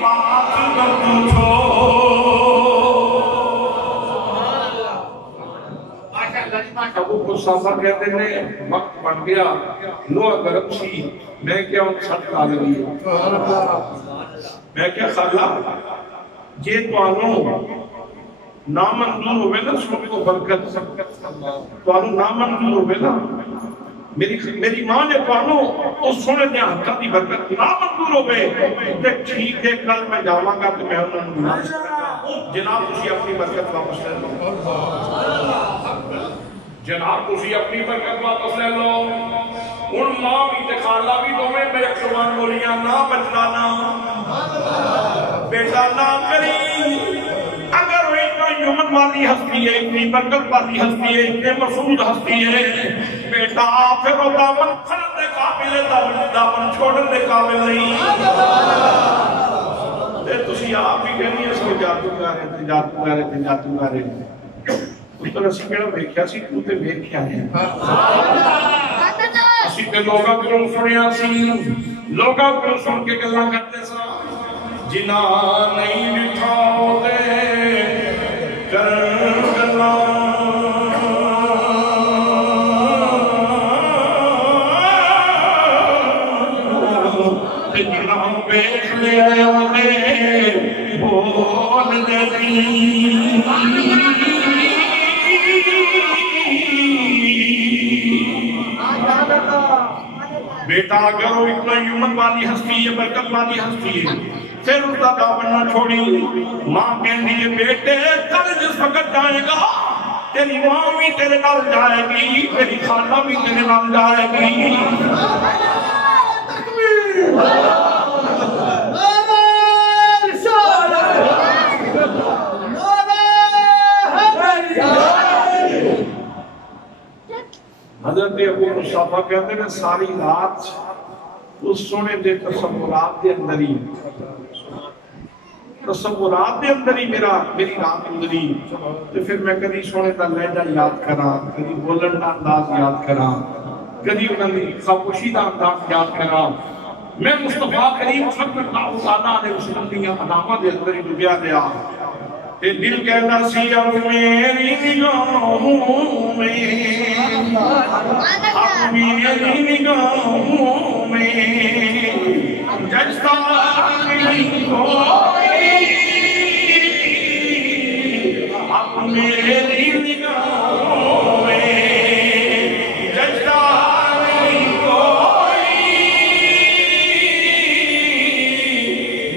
بات نہ پوچھو. ابو کو صحابہ کہتے ہیں وقت بن گیا لوہ گرم سی میں کیا ان سٹ کھا لگی میں کیا خالہ یہ توانو نامنظور ہوئے نا سن کو برکت توانو نامنظور ہوئے نا میری ماں نے توانو اس سنے دیا حقا دی برکت نامنظور ہوئے دیکھ ٹھیک ہے کل میں جاواں گا تو میں انہوں نے جناب تسی اپنی برکت واپس لے لو جناب تسی اپنی برکت واپس لے لو. ان ماں بھی تے خالہ بھی دوویں میرے زبان بولیاں نہ بچلانا بیٹا نہ کری اگر وہ اتنا یمن والی ہستی ہے اتنی برکت والی ہستی ہے اتنے مسعود ہستی ہے بیٹا پھر وہ دامن پھڑن دے قابل ہے دامن چھوڑن دے قابل نہیں. تسی آپ ہی کہنی ہے اس کو جادوگر اس طرح اسی کہنا ویکھیا سی تو تے ویکھیا ہے اسی تے لوگاں کو سنیا سی لوگاں کو سن کے گلاں کرتے سا جنا نہیں بٹھاؤ دے کرن گلاں تے جنا ویکھ لیا بول دے بیٹا اگر وہ اتنا یمن والی ہستی ہے برکت والی ہستی ہے پھر اس کا دامن نہ چھوڑی. ماں کہندی ہے بیٹے کل جس وقت جائے گا تیری ماں بھی تیرے نال جائے گی تیری خالہ بھی تیرے نال جائے گی مصطفیٰ کہتے ہیں ساری رات اس سونے دے تصورات دے اندر ہی میری رات گزری تو پھر میں کدی سونے دا لہجہ یاد کراں، کدی بولن دا انداز یاد کراں، کدی انہاں دی خاموشی دا انداز یاد کراں۔ میں مصطفیٰ کریم صلی اللہ علیہ وسلم دیاں علامات دے اندر ہی ڈوبیا گیا تے دل کہنا سی اب میری نگاہوں میں، اب میری نگاہوں میں ججتا نہیں کوئی، اب میری نگاہوں میں ججتا نہیں کوئی،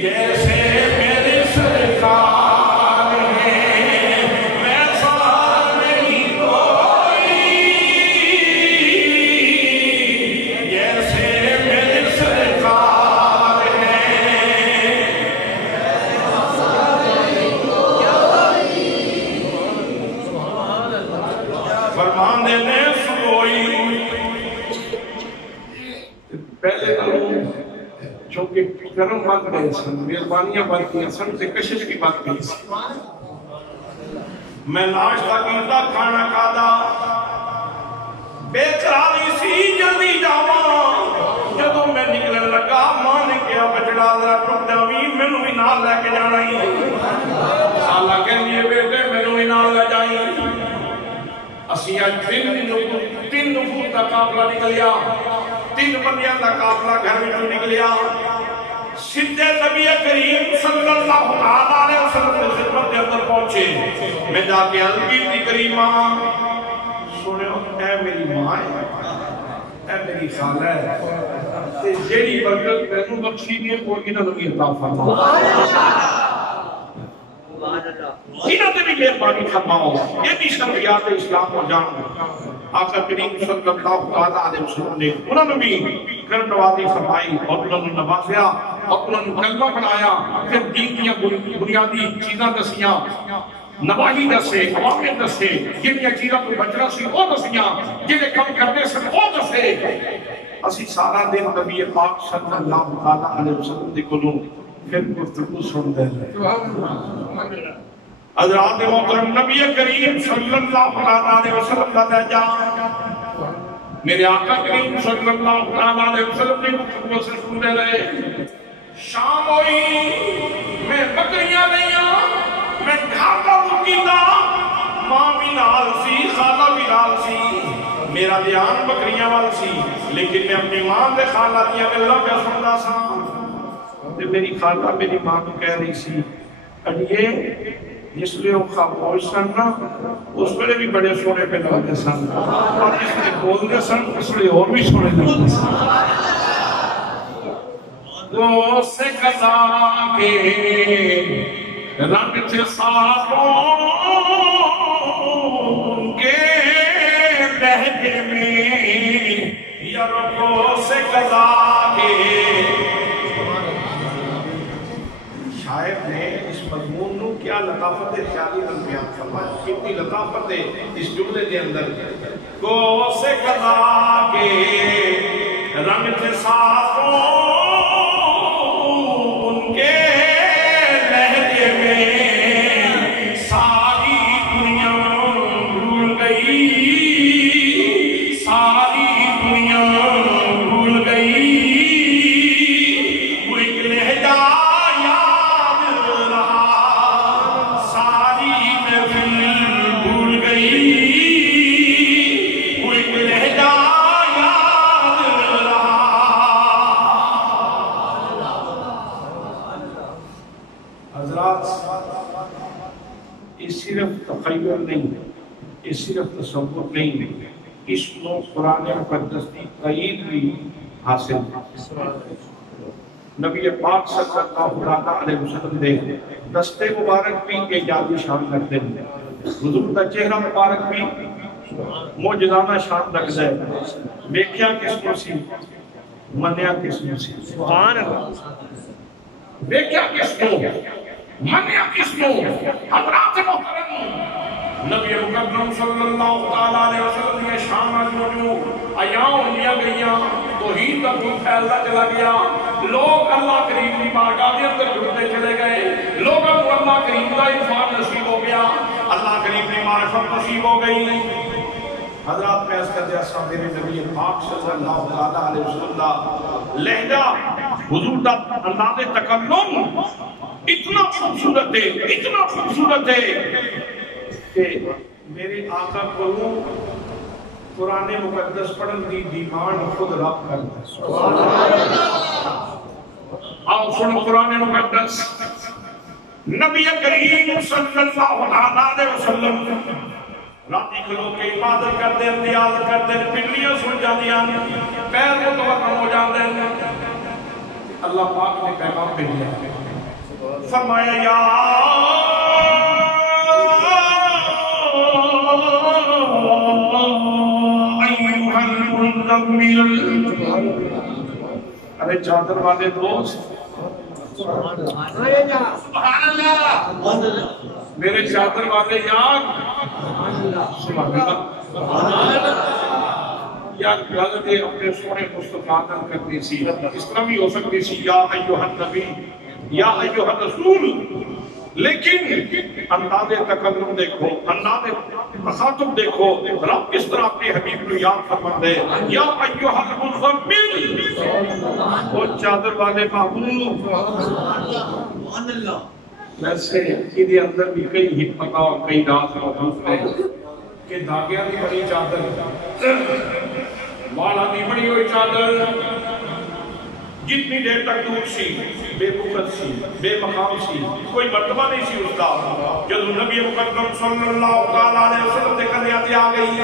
جیسے میرے سرکار ہیں ویسا نہیں کوئی، جیسے میرے سرکار ہیں فرمان دینے سنوئی۔ پہلے چونکہ کرم بات گئے سن، مہربانیاں بات گئے سن، سے کشش کی بات گئی سن۔ میں ناشتہ کیتا کھانا کھادا بے قراری سی جلدی جاواں، جدوں میں نکلن لگا ماں نے کہا بچڑا ذرا ٹک جاویں، مینوں بھی نال لے کے جانا ہی۔ خالہ کہندی ہے بیٹے مینوں بھی نال لے جائیں۔ اسی آج تین نفور کا قافلہ نکلیا، 3 بندیاں کا قافلہ گھر وچوں نکلیا، سیدھے نبی کریم صلی اللہ علیہ وسلم کی خدمت کے اندر پہنچے۔ میں جا کے عرض کی کریمہ سنو اے میری ماں ہے، اے میری خالہ ہے، تے جیڑی برکت مینوں بخشی دی وہ انہاں نوں بھی عطا فرما، انہاں تے بھی مہربانی فرماؤ۔ یہ بھی شرعیات اسلام کو جان آقا کریم صلی اللہ علیہ وسلم نے انہوں نے بھی کرم نوازی فرمائی اور انہوں نے نوازیا اور انہوں نے کلمہ بنایا، پھر دین کی بنیادی چیزاں دسیاں، نواہی دسے، عوامل دسے، جنہاں چیزاں کو بچنا سی وہ دسیاں، جنہیں کم کرنے سے وہ دسے۔ اسی سارا دن نبی پاک صلی اللہ علیہ وسلم دی کولوں پھر گفتگو سن دے رہے۔ حضرات محترم نبی کریم صلی اللہ علیہ وسلم کا درجہ میرے آقا کریم صلی اللہ علیہ وسلم نے گفتگو سے سنتے رہے۔ شام ہوئی، میں بکریاں لئیاں، میں ڈھاکہ مکیدہ، ماں بھی نال سی، خالہ بھی نال سی، میرا دھیان بکریاں وال سی، لیکن میں اپنی ماں دے خالہ دیا گلاں پہ سندا سا۔ میری خالہ میری ماں کو کہہ رہی سی اڑیے جس لئے وہ خاموش سن نا اس لئے بھی بڑے سونے پہ لگتے سن، اور جس لئے بولتے سن اس لئے اور بھی سونے لگتے سن۔ وہ سے قضا کے رنگ تھے ساتوں کے لہجے میں، یا رکھو سے قضا کے۔ شاعر نے اس مضمون نو کیا لطافت خیالی میں بیان فرمایا، کتنی لطافت ہے اس جملے کے اندر۔ کو سے قضا کے رنگ تھے ساتوں ان کے لہجے میں، ساری دنیا بھول گئی، ساری دنیا بھول گئی، وہ ایک لہجہ صرف تخیل نہیں، یہ صرف تصور نہیں، اس کو قرآن مقدس کی تائید بھی حاصل ہے۔ نبی پاک صلی اللہ علیہ وسلم نے دستے مبارک بھی ایجادی شان رکھتے ہیں، حضور کا چہرہ مبارک بھی معجزانہ شان رکھتا ہے۔ دیکھیا کس کو سی، منیا کس کو سی، سبحان اللہ، دیکھیا کس کو، منیا کس کو۔ حضرات محترم، نبی مقدم صلی اللہ علیہ وسلم نے شان موجود آیاں ہونیاں گئیاں توحید کا دودھ پھیلتا چلا گیا لوگ اللہ کریم کی بارگاہ کے اندر جڑتے چلے گئے لوگوں کو اللہ کریم کا عرفان نصیب ہو گیا اللہ کریم کی معرفت نصیب ہو گئی حضرات میں اس کا جیسا میرے نبی پاک صلی اللہ علیہ وسلم لہجہ حضور کا انداز تکلم اتنا خوبصورت ہے کہ میرے آقا کو قرآن مقدس پڑھن دی ڈیمانڈ خود رب کرتا آؤ سنو قرآن مقدس نبی کریم صلی اللہ علیہ وسلم راتی کھلو کے عبادت کرتے ہیں نیاز کرتے ہیں پنڈلیاں سن جاندیاں پیر متوقع ہو جاتے ہیں اللہ پاک نے پیغام بھیجا فرمایا یا ایھا المزمل ارے چادر والے دوست سبحان اللہ میرے چادر والے یار سبحان اللہ یا گل دے اپنے سونے مصطفیٰ نال کرنی سی اس طرح بھی ہو سکتی سی یا ایھا النبی یا ایھا الرسول لیکن انداز تکلم دیکھو انداز تخاطب دیکھو رب کس طرح اپنے حبیب کو یاد فرماتا ہے یا ایھا المزمل وہ چادر والے محبوب سبحان اللہ ویسے یہ اندر بھی کئی حکمت اور کئی راز موجود ہیں کہ دھاگیاں کی بڑی چادر والا کی بڑی ہوئی چادر جتنی دیر تک دور سی بے بکت سی بے مقام سی کوئی مرتبہ نہیں سی اس کا جب نبی مقدم صلی اللہ علیہ وسلم دے کنیاتی آ گئی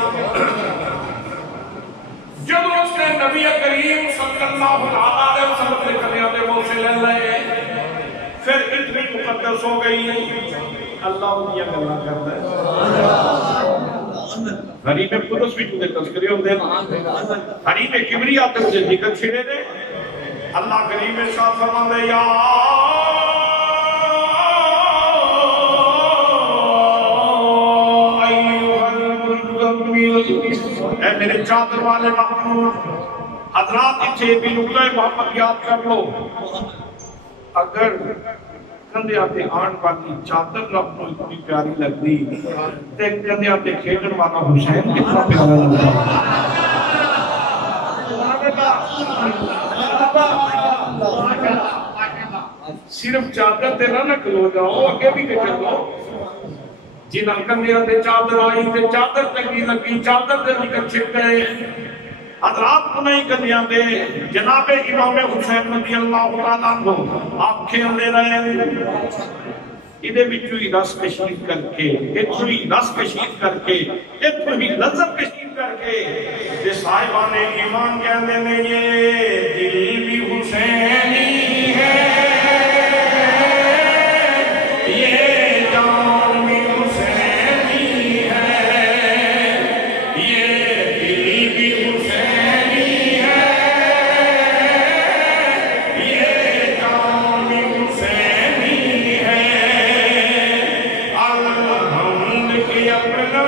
جب اس نے نبی کریم صلی اللہ علیہ وسلم دے کنیاتی وہ سے لے لے پھر اتنی مقدس ہو گئی اللہ انہی اللہ کرتا ہے حریم قدس بھی تجھے تذکرے ہوتے ہیں حریم کبری آتے مجھے ذکر چھڑے دے اللہ کریم میں شاہ فرما دے یا ایھا المزمل اے میرے چادر والے محمود حضرات اتھے بھی نقطہ محمد یاد کر لو اگر کندے آتے آن والی چادر رب کو اتنی پیاری لگ دی تے کندے آتے کھیڑن والا حسین کتنا پیارا لگتا صرف چادر تیرا نہ کلو جاؤ اگے بھی کچھ لو جنہاں کندے آتے چادر آئی تے چادر تنگی لگی چادر تے نکل چھٹ گئے حضرات کو نہیں کنیاں دے جناب امام حسین رضی اللہ تعالیٰ عنہ آپ کھیل دے رہے ہیں ادھے بچو ہی رس کشید کر کے اتھو ہی رس کشید کر کے اتھو ہی لذت کشید کر کے جے صاحبان ایمان کہنے میں یہ دل بھی حسینی ہے یہ جان بھی حسینی ہے یہ دل بھی حسینی ہے یہ جان بھی حسینی ہے الحمد کی اپنا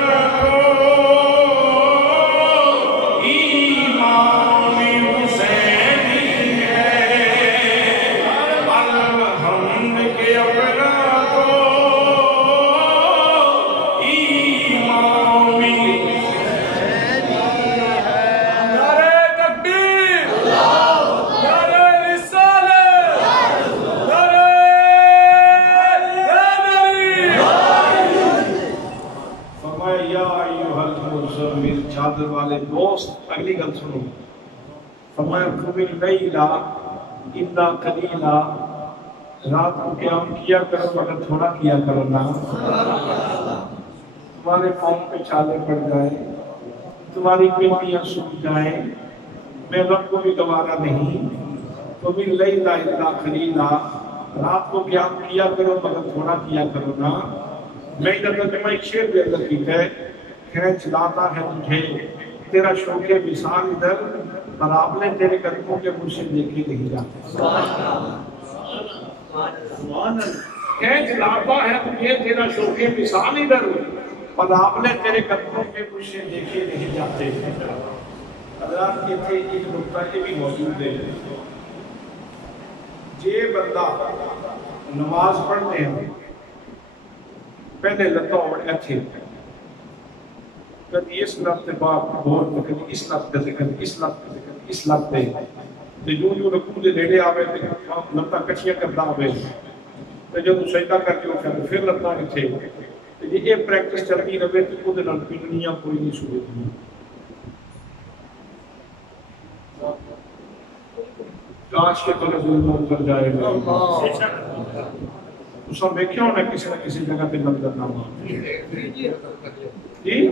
چادر والے دوست اگلی گل سنو فرمایا قومی لیلہ انا قلیلہ رات کو قیام کیا کرو مگر تھوڑا کیا کرو نا تمہارے پاؤں پہ چھالے پڑ جائیں تمہاری پنڈلیاں سوکھ جائیں میں رب کو بھی گوارا نہیں قومی لیلہ انا قلیلہ رات کو قیام کیا کرو مگر تھوڑا کیا کرو نا میں ادھر ترجمہ ایک شعر بھی اندر کی ہے کھینچ لاتا ہے تجھے تیرا شوق وصال ادھر مقابلے تیرے قدموں کے مجھ سے دیکھے نہیں جاتے کھینچ لاتا ہے تجھے تیرا شوق وصال ادھر مقابلے تیرے قدموں کے مجھ سے دیکھے نہیں جاتے حضرات اتنے ایک نقطہ یہ بھی موجود ہے، جے بندہ نماز پڑھتے ہیں پہلے لتا ہو ایتھے کبھی اس لفظ بعد بہت کبھی اس لفظ سے کبھی اس لفظ سے کبھی اس لفظ سے تے جو جو رکوع دے نیڑے آوے تے لتاں کٹھیاں کردا ہوے تے جدوں سجدہ کر کے اٹھے پھر لتاں کٹھے تے جے یہ پریکٹس چلدی رہے تے اودے نال پنیاں کوئی نہیں سوچدی. کاش کے طرف ظلم اتر جائے گا. اس نے دیکھا ہونا کسی نہ کسی جگہ پہ منظر نامہ جی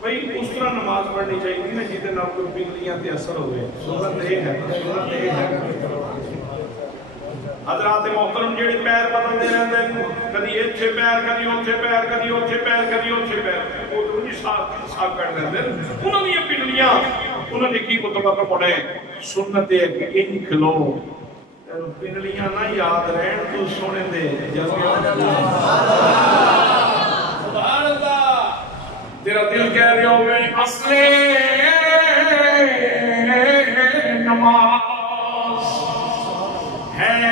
بھائی اس طرح نماز پڑھنی چاہیے نا جیتے نہ کوئی پنگلیاں تے اثر ہوئے. سنت یہ ہے، سنت یہ ہے. حضرات محترم جڑے پیر بدلتے رہتے ہیں کدی اتھے پیر کدی اوتھے پیر کدی اوتھے پیر کدی اوتھے پیر وہ تو نہیں صاف کر لیندے انہاں دی پنگلیاں انہاں نے کی مطلب پڑھے سنت ہے کہ ان کھلو پنگلیاں نہ یاد رہن تو سونے دے سبحان اللہ. تیرا دل کہہ رہے ہو میں اصل نماز ہے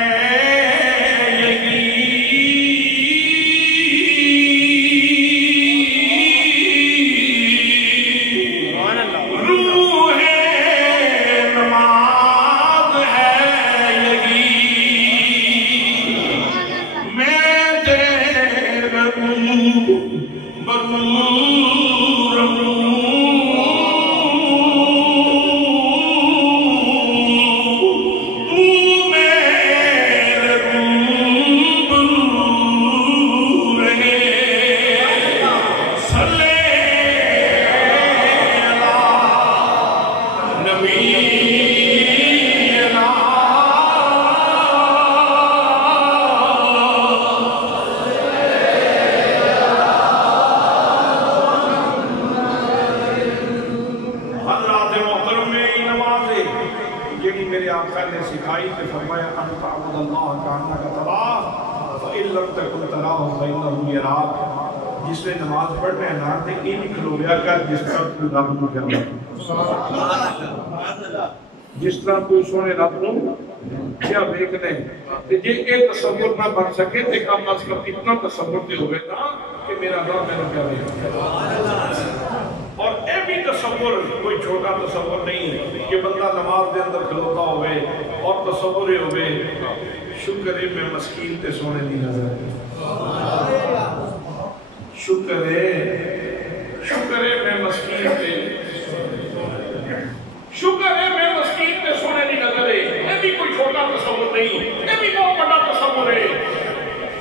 جس نے نماز پڑھنے ہیں تے این کھلویا کر جس طرح کوئی رب نو کرنا جس طرح کوئی سونے رب نو کیا دیکھنے تے جے اے تصور نہ بن سکے تے کم از کم اتنا تصور تے ہوئے نا کہ میرا رب میرا کیا ہے. اور اے بھی تصور کوئی چھوٹا تصور نہیں کہ بندہ نماز دے اندر کھلوتا ہوئے اور تصور ہوئے شکر ہے میں مسکین تے سونے دی نظر شکر ہے میں مسکین تے شکر ہے میں مسکین تے سونے دی نظر ہے. یہ بھی کوئی چھوٹا تصور نہیں، یہ بھی بہت بڑا تصور ہے.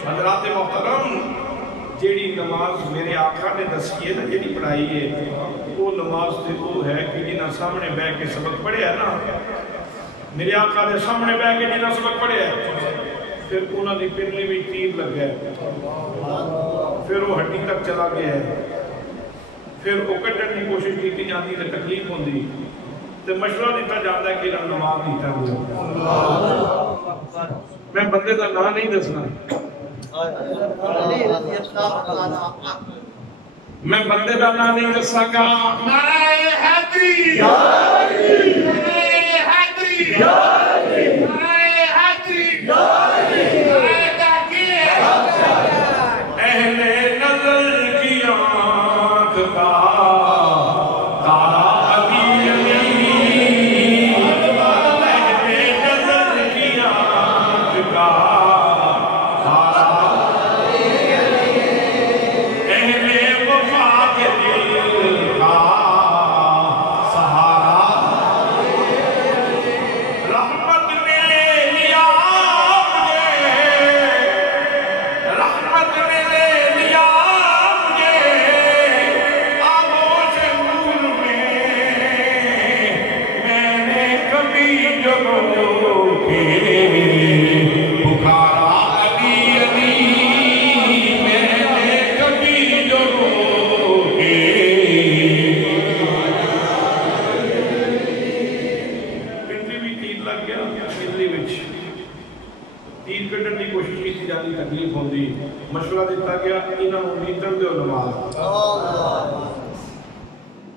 حضرات محترم جیڑی نماز میرے آقا نے دسی ہے نا جیڑی پڑھائی ہے وہ نماز تے وہ ہے کہ جنہاں سامنے بیٹھ کے سبق پڑھیا ہے نا میرے آقا دے سامنے بیٹھ کے جنہاں سبق پڑھیا ہے پھر انہاں دی پنڈلی بھی تیر لگ گیا پھر وہ ہڈی تک چلا گیا ہے پھر وہ کٹن کی کوشش کی جاتی ہے تکلیف ہوندی تے مشورہ دیتا جاتا ہے کہ نماز دیتا ہوا. میں بندے کا نام نہیں دسنا میں بندے کا نام نہیں دس سکا. نعرہ حیدری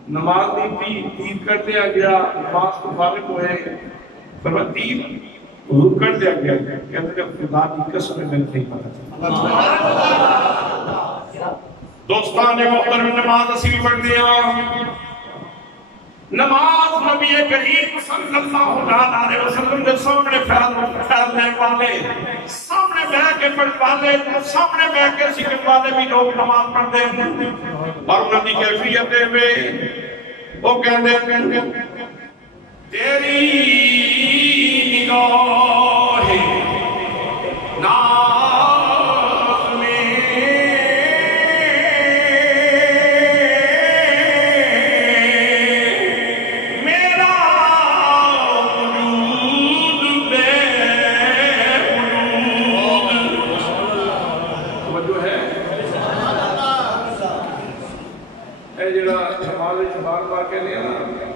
نماز نہیں تھی، عید کر دیا گیا، نماز کو فارغ ہوئے، فرمایا عید حضور کر دیا گیا، کہتے ہیں خدا کی قسم میں نہیں پتا چلا۔ دوستان محترم نماز اسی پڑھ دیا، نماز نبی کریم صلی اللہ علیہ وسلم کے سامنے پھیلنے والے، سامنے بیٹھ کے پڑھ والے، سامنے بیٹھ کے سکھنے والے بھی لوگ نماز پڑھتے ہیں، اور انہوں نے کیفیتیں میں وہ کہتے ہیں تیری نگاہ ناز میں میرا وجود بے وجود، توجہ ہے اے جڑا ہمارے بار بار کہنے ہیں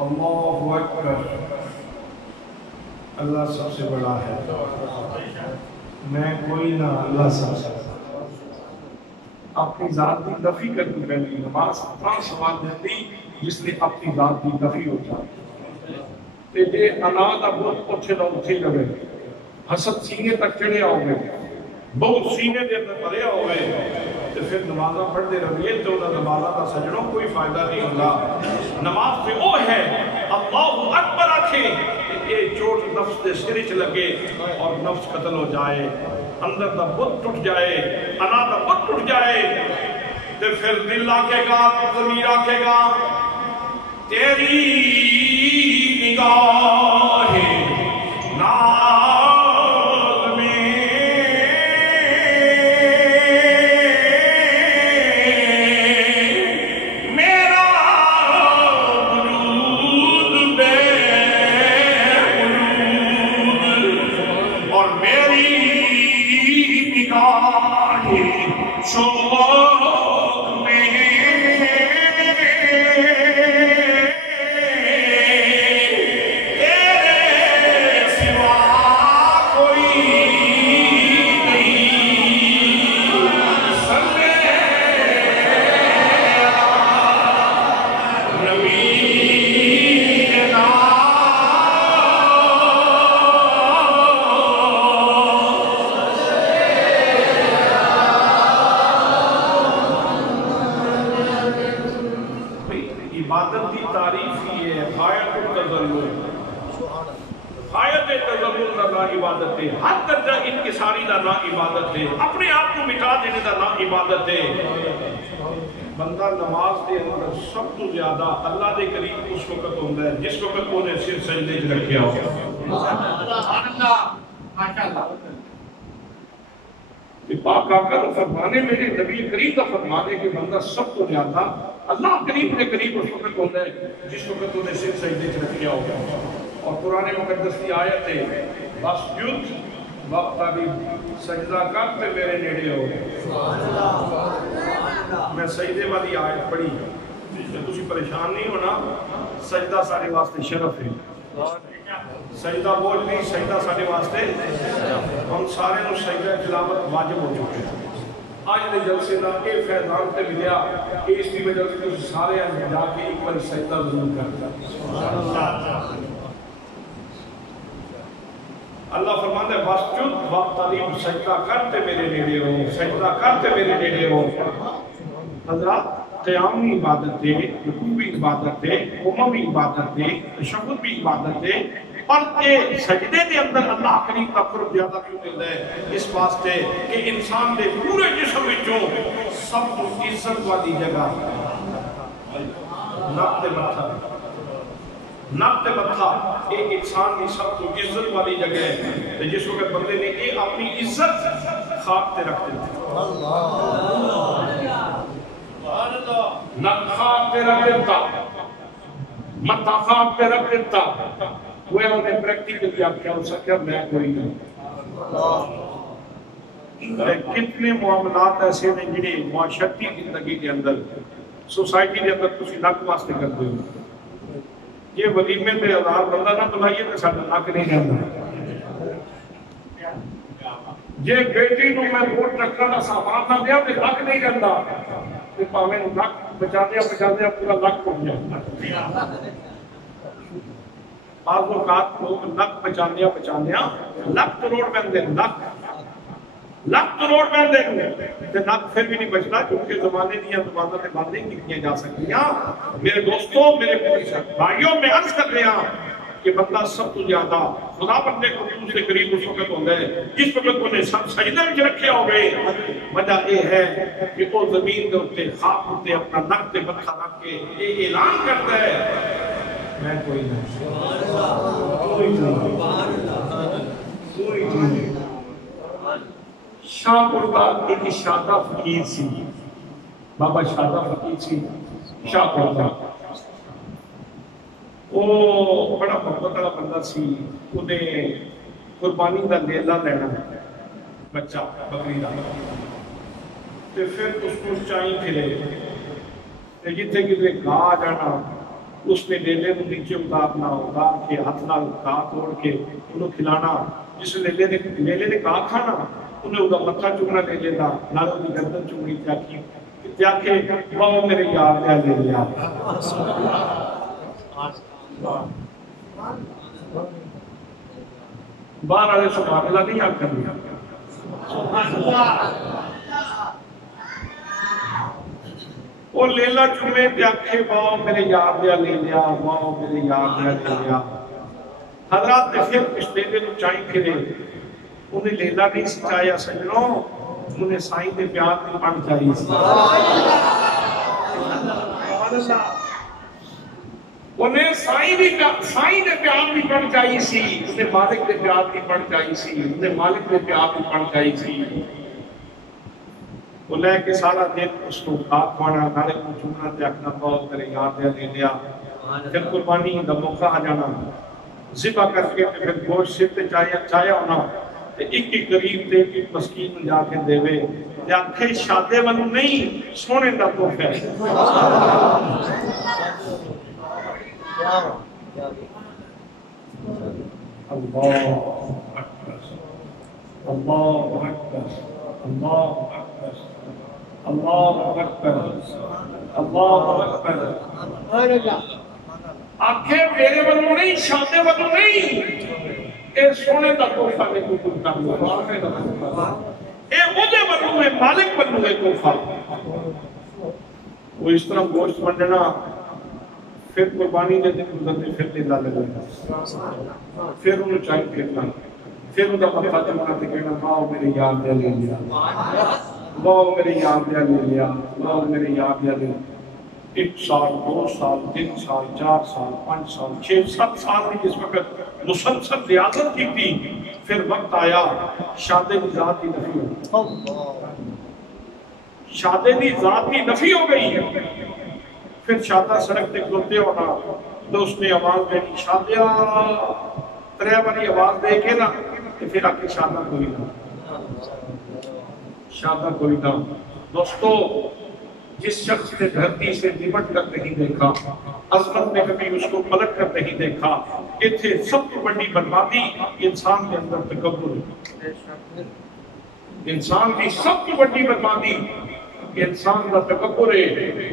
اللہ اکبر، اللہ سب سے بڑا ہے، میں کوئی نہ، اللہ سب سے بڑا۔ اپنی ذات کی نفی کرنی پہلی نماز اتنا سوال دیتی جس نے اپنی ذات کی نفی ہو جائے تے جے انا دا بہت اٹھے نہ اٹھے لگے، حسد سینے تک چڑھے آؤ گے، بہت سینے دے اندر بھرے آؤ گے، تو پھر نمازاں پڑھتے رہیے تو انہاں نمازاں کا سجنوں کوئی فائدہ نہیں ہوگا۔ نماز پہ وہ ہے اللہ اکبر آکھے یہ چوٹ نفس دے سر چ لگے اور نفس قتل ہو جائے، اندر دا بت ٹوٹ جائے، انا دا بت ٹوٹ جائے، تو پھر دل آکھے گا، ضمیر آکھے گا تیری نگاہ ناز میں میرا وجود بے وجود، اور میری نگاہ شوق میں تیرے سوا کوئی نہیں، صلی نبی کے نام عبادت کی تعریف کی ہے غایت التذلل، غایت تذلل کا نام عبادت ہے، ہر درجہ انکساری کا نام عبادت ہے، اپنے آپ کو مٹا دینے کا نام عبادت ہے۔ بندہ نماز دے اندر سب تو زیادہ اللہ دے قریب اس وقت ہوتا ہے جس وقت وہ نے سر سجدے چ رکھیا ہو۔ پاک آقا کا فرمانے میرے نبی کریم کا فرمانے کہ بندہ سب تو زیادہ اللہ قریب کے قریب اس وقت ہوتا ہے جس وقت انہیں سر سجدے چ رکھیا ہوگا۔ اور قرآن مقدس کی آیت ہے واسجد واقترب، سجدہ کر تے میرے نیڑے ہو۔ میں سجدے والی آیت پڑھی تو تسی پریشان نہیں ہونا، سجدہ سارے واسطے شرف ہے، سجدہ بوجھ نہیں، سجدہ سارے واسطے ہم سارے نو سجدہ تلاوت واجب ہو چکے ہیں۔ آج دے جلسے دا اے فیضان تے ملیا کہ اس کی وجہ سے تسی سارے جا کے ایک بار سجدہ ضرور کرتا۔ اللہ فرماتا ہے واسجد واقترب، سجدہ کرتے میرے نیڑے ہو، سجدہ کرتے میرے نیڑے ہو۔ حضرات قیام بھی عبادت ہے، رکوع بھی عبادت ہے، قوم بھی عبادت ہے، تشہد بھی عبادت ہے، اور یہ سجدے دے اندر اللہ کریم کا قرب زیادہ کیوں ملتا ہے؟ اس واسطے کہ انسان دے پورے جسم وچوں سب کو عزت والی جگہ نک تے متھا، نک تے متھا ایک انسان کی سب کو عزت والی جگہ ہے، جس وقت بندے نے یہ اپنی عزت خاک تے رکھ دیتی، نک خاک تے رکھ دیتا، متھا خاک تے رکھ دیتا، وہ انہیں پریکٹیکلی آپ کیا ہو سکتا میں کوئی نہیں۔ کتنے معاملات ایسے ہیں جنہیں معاشرتی زندگی کے اندر سوسائٹی کے اندر تسی نک واسطے کرتے ہو، یہ ولیمے تے ہزار بندہ نہ بلائیے تے ساڈا نک نہیں رہندا، جے بیٹی نو میں روڈ ٹکرا دا سامان نہ دیا تے نک نہیں رہندا، تے پاویں نک بچانے پورا لک پہنچ جائے. بعض اوقات لوگ لک بچانے لک کروڑ بندے لک کروڑ بندے نک پھر بھی نہیں بچنا کیونکہ زمانے دیا زبانیں بند نہیں کی جا سکتی. میرے دوستوں میرے بھائیوں میں عرض کر رہے ہیں کہ بندہ سب تو زیادہ خدا بندے کو بھی سے قریب اس وقت ہوتا ہے جس وقت انہیں سب سجدے میں رکھے ہو گئے. وجہ یہ ہے کہ وہ زمین کے اوپر خاک ہوتے اپنا نک تے متھا رکھ کے یہ اعلان کرتا ہے میں کوئی نہیں. شاہ قربان ایک شادہ فقیر سی بابا شادہ فقیر سی شاہ قربان وہ بڑا محبت والا بندہ سی. انہیں قربانی کا لیلا لینا بچہ بکری کا تے پھر اس کو چائی پھرے تے جتھے کدھر گاہ جانا اس نے لیلے کو نیچے اتارنا اتار کے ہاتھ نال گاہ توڑ کے انہوں کھلانا. جس لیلے نے گاہ کھانا انہیں وہ متھا چکنا لے لیتا نال وہ گردن چکنی تیاکے وہ میرے یار دیا لے لیا. باہر والے سبحان اللہ نہیں یاد کر لیا. وہ لیلا چومے پیاکھے واؤ میرے یار دیا لے لیا واؤ میرے یار دیا لے لیا. حضرات نے پھر اس لیلے کو چاہیں پھرے انہیں لیلا نہیں سچایا سجنوں انہیں سائیں دے پیار کی پڑھ چاہیے سی. انہیں سائیں دے پیار کی پڑھ چاہیے سی. انہیں مالک دے پیار کی پڑھ چاہیے سی. انہیں مالک دے پیار کی پڑھ چاہیے سی. وہ لے کے سارا دن اس کو کھاک کھوانا نارے کو چومنا تے اکنا پاؤ میرے یار دیا لے لیا. پھر قربانی دا موقع آ جانا ذبح کر کے پھر گوشت سے تے چاہیا ہونا تے ایک غریب تے ایک مسکین جا کے دے تے آنکھیں شادے والوں نہیں سونے دا تحفہ ہے. اللہ اکبر اللہ اکبر اللہ اکبر اللہ اکبر اللہ اکبر. آنکھیں میرے والوں نہیں شادے والوں نہیں اے سونے دا تحفہ نے قبول کر لیا. سونے دا تحفہ اے مجھے والوں ہے مالک والوں ہے تحفہ. وہ اس طرح گوشت بننا پھر قربانی دے دن گزرتے پھر لیلا لگا پھر انہوں چاہیے پھرنا پھر انہوں مطلع جمعنا تے کہنا ماں میرے یار دیا لے لیا ماں میرے یار دیا لے لیا ماں میرے یار دیا لے لیا. 1 سال 2 سال 3 سال 4 سال 5 سال 6 7 سال میں جس وقت مسلسل ریاضت کی تھی پھر وقت آیا شادے کی ذات کی نفی ہو شادے کی ذات کی نفی ہو گئی. پھر شادہ سڑک تے کھلوتے ہونا تو اس نے آواز دینی شادیا 3 باری آواز دے کے نا پھر آ کے شادہ کوئی نہ شادہ کوئی نہ. دوستو جس شخص نے دھرتی سے نمٹ کر نہیں دیکھا عظمت نے کبھی اس کو پلٹ کر نہیں دیکھا اتنے سب سے بڑی بربادی انسان کے اندر تکبر ہے. انسان کی سب سے بڑی بربادی انسان کا تکبر ہے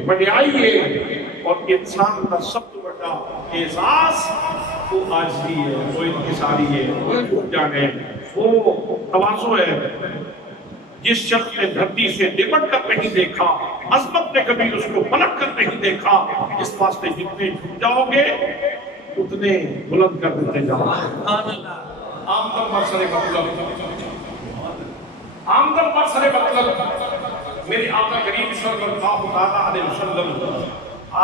بڑائی ہے اور انسان کا سب سے بڑا احساس وہ عاجزی ہے وہ انکساری ہے وہ جھک جانے وہ تواضع ہے. جس شخص نے دھرتی سے نمٹ کر نہیں دیکھا عظمت نے کبھی اس کو پلٹ کر نہیں دیکھا اس واسطے جتنے جھک جاؤ گے اتنے بلند کر دیتے جاؤ. آمدن پر سرے مطلب میری آقا کریم صلی اللہ علیہ وسلم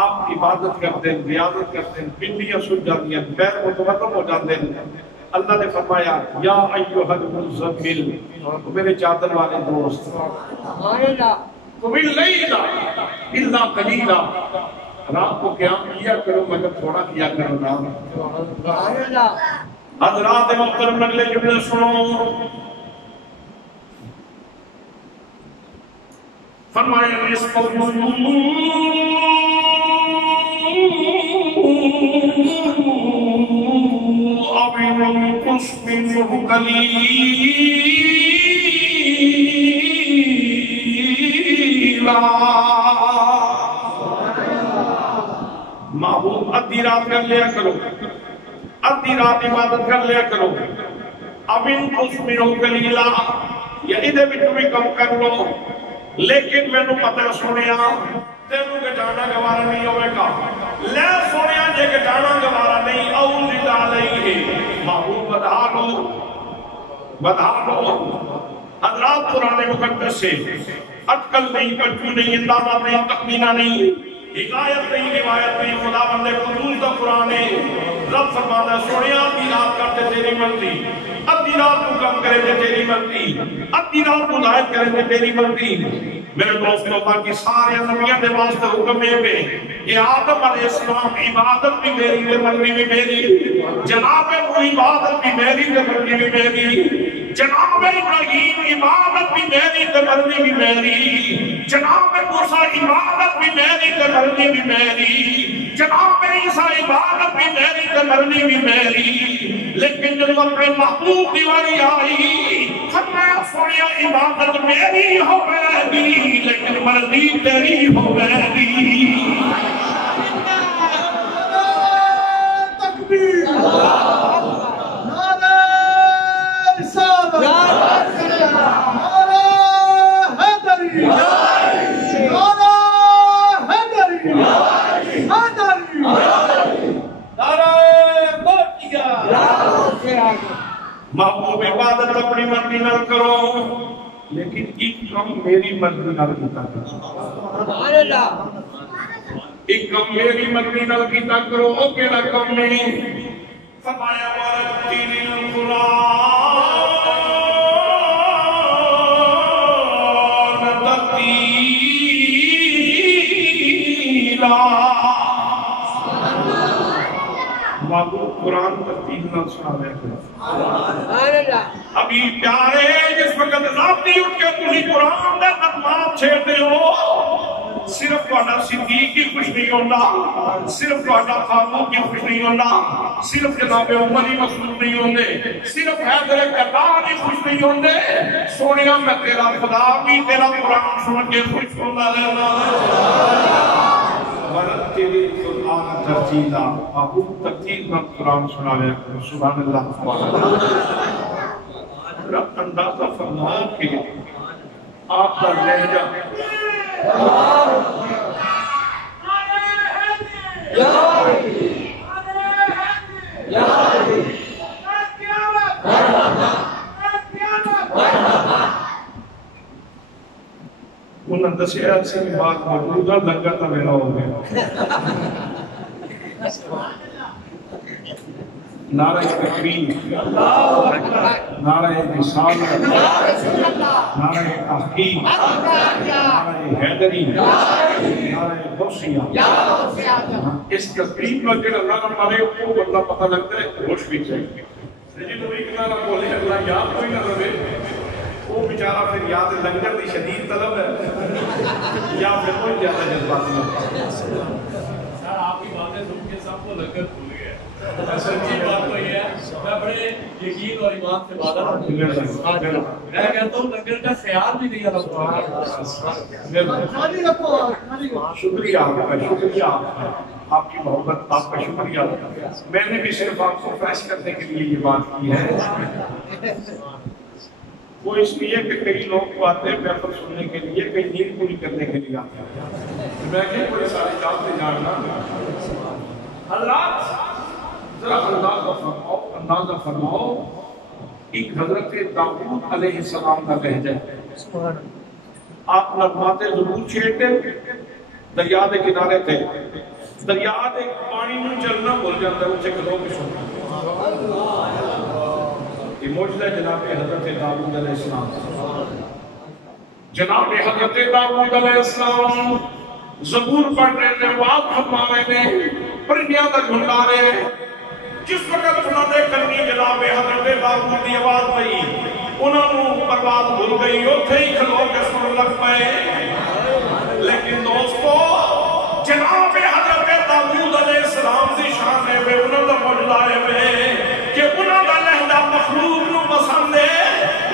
آپ عبادت کرتے ہیں ریاضت کرتے ہیں پنڈیاں سن جاتی ہیں پیر متوتم ہو جاتے ہیں. اللہ نے فرمایا یا ایھا المزمل میرے چادر والے دوست قم اللیل الا قلیلا رات کو قیام کیا کرو مگر تھوڑا کیا کرو نا. حضرات محترم اگلے جملے سنو فرمایا نصف ينقص منه قليلا رات کر لیا کرو، ادھی رات عبادت کر لیا کرو. اب ان تسمنو قلیلا یا ادھے بھی تمہیں کم کر لو. لیکن میں نے پتہ سنیا تینوں گھٹانا گوارا نہیں ہوئے گا. لے سنیا جے گھٹانا گوارا نہیں اوزد علیہ محبوب بدھا لو. حضرات قرآن مقدس سے اٹکل نہیں، پچو نہیں، اندازہ نہیں، تخمینہ نہیں، حکایت نہیں، روایت نہیں، خدا بندے قدوس دا قرآن ہے. رب فرماتا ہے سوڑیا ادھی رات کرتے تیری مرضی، ادھی رات کو کم کرے تے تیری مرضی، ادھی رات کو ہدایت کرے تے تیری مرضی. میرے دوستوں باقی سارے نبیوں دے واسطے حکم ہے کہ آدم علیہ السلام عبادت بھی میری تے مرضی بھی میری، جناب نوح عبادت بھی میری تے مرضی بھی میری، جناب ابراہیم عبادت بھی میری تے مرضی بھی میری، جناب موسیٰ عبادت بھی میری تے مرضی بھی میری، جناب عیسیٰ عبادت بھی میری تے مرضی بھی میری. لیکن جب اپنے محبوب دیواری آئی فرمایا سوڑیا عبادت میری ہو گئی لیکن مرضی تیری ہو گئی. تکبیر، نعرہ رسالت، نعرہ حیدری، نعرہ حیدری، حیدری، نعرہ بہتیا. محبوب عبادت اپنی مرضی نہ کرو لیکن ایک کم میری مرضی نہ کیتا کرو. ایک کم میری مرضی نہ کیتا کرو. او کیڑا کم نہیں؟ فرمایا ورتل القرآن ترتیلا. محبوب قرآن ترتیل نہ سناوے کرو. ابھی پیارے جس وقت رات نہیں اٹھ کے تھی قرآن دے نغمات چھیڑتے ہو، صرف تہاڈا صدیق کی خوش نہیں ہونا، صرف تہاڈا فاروق کی خوش نہیں ہونا، صرف جناب عمر ہی مخصوص نہیں ہوندے، صرف حیدر کرار ہی خوش نہیں ہوندے. سونیا میں تیرا خدا بھی تیرا قرآن سن کے خوش ہونا رہنا. ورتل القرآن ترتیلا. محبوب ترتیل میں قرآن سناوے کرو. سبحان اللہ. رب اندازہ فرماؤ کہ آپ کا لہجہ انہوں نے دسیا سے بات موجودہ لنگر تا ویلا ہو گیا. نعرہ تکبیر، نعرہ رسالت، نعرہ تحقیق، نعرہ حیدری، نعرہ غوثیہ. اس تقریب میں جڑا نعرہ مارے وہ بندہ پتہ لگتا ہے ہوش بھی چاہیے. جنہوں ایک نعرہ بولے اللہ یاد کوئی نہ رہے وہ بیچارہ پھر یا تو لنگر دی شدید طلب ہے یا پھر کوئی زیادہ جذباتی ہے. سر آپ کی باتیں سن کے سب کو لنگر بھول گئے. سچی بات وہی ہے، میں بڑے یقین اور ایمان سے بات میں کہتا ہوں لنگر کا خیال بھی نہیں آتا. شکریہ آپ کا، شکریہ آپ کی محبت، آپ کا شکریہ. میں نے بھی صرف آپ کو فریش کرنے کے لیے یہ بات کی ہے. وہ اس لیے کہ کئی لوگ آتے ہیں پیپر سننے کے لیے، کئی نیند پوری کرنے کے لیے آتے ہیں. میں کہ کوئی ساری بات نہیں جاننا. حضرات ذرا اندازہ فرماؤ ایک حضرت داؤد علیہ السلام کا لہجہ ہے. آپ نغمات ضرور چھیڑتے، دریا کے کنارے تھے، دریا کے پانی میں چلنا بھول جاتا ہے اسے کھلو کے سننا. یہ معجزہ جناب حضرت داؤد علیہ السلام. جناب حضرت داؤد علیہ السلام زبور پڑھ رہے تھے، بات فرما رہے تھے، پرندیاں کا جھنڈا رہے. جس وقت انہوں نے کرنی جناب حضرت داؤد کی آواز پئی، انہوں نے پرواز بھول گئی، اتھے ہی کھلو کے سن لگ پئے. لیکن دوستو جناب حضرت داؤد علیہ السلام کی شان ہے بے انہوں نے معجزہ ہے کہ انہوں نے لہجہ مخلوق نو پسند ہے.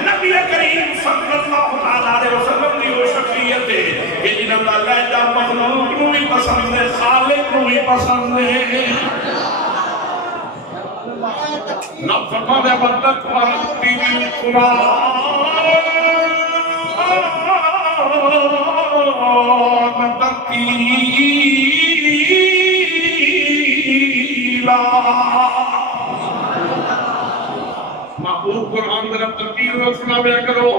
نبی کریم صلی اللہ علیہ وسلم کی وہ شخصیت ہے کہ جنہوں نے لہجہ مخلوق نو بھی پسند ہے، خالق نو بھی پسند ہے. رب فرمانے بدت ورتل القرآن ترتیلا محبوب قرآن ذرا ترتیل میں سنا بیا کرو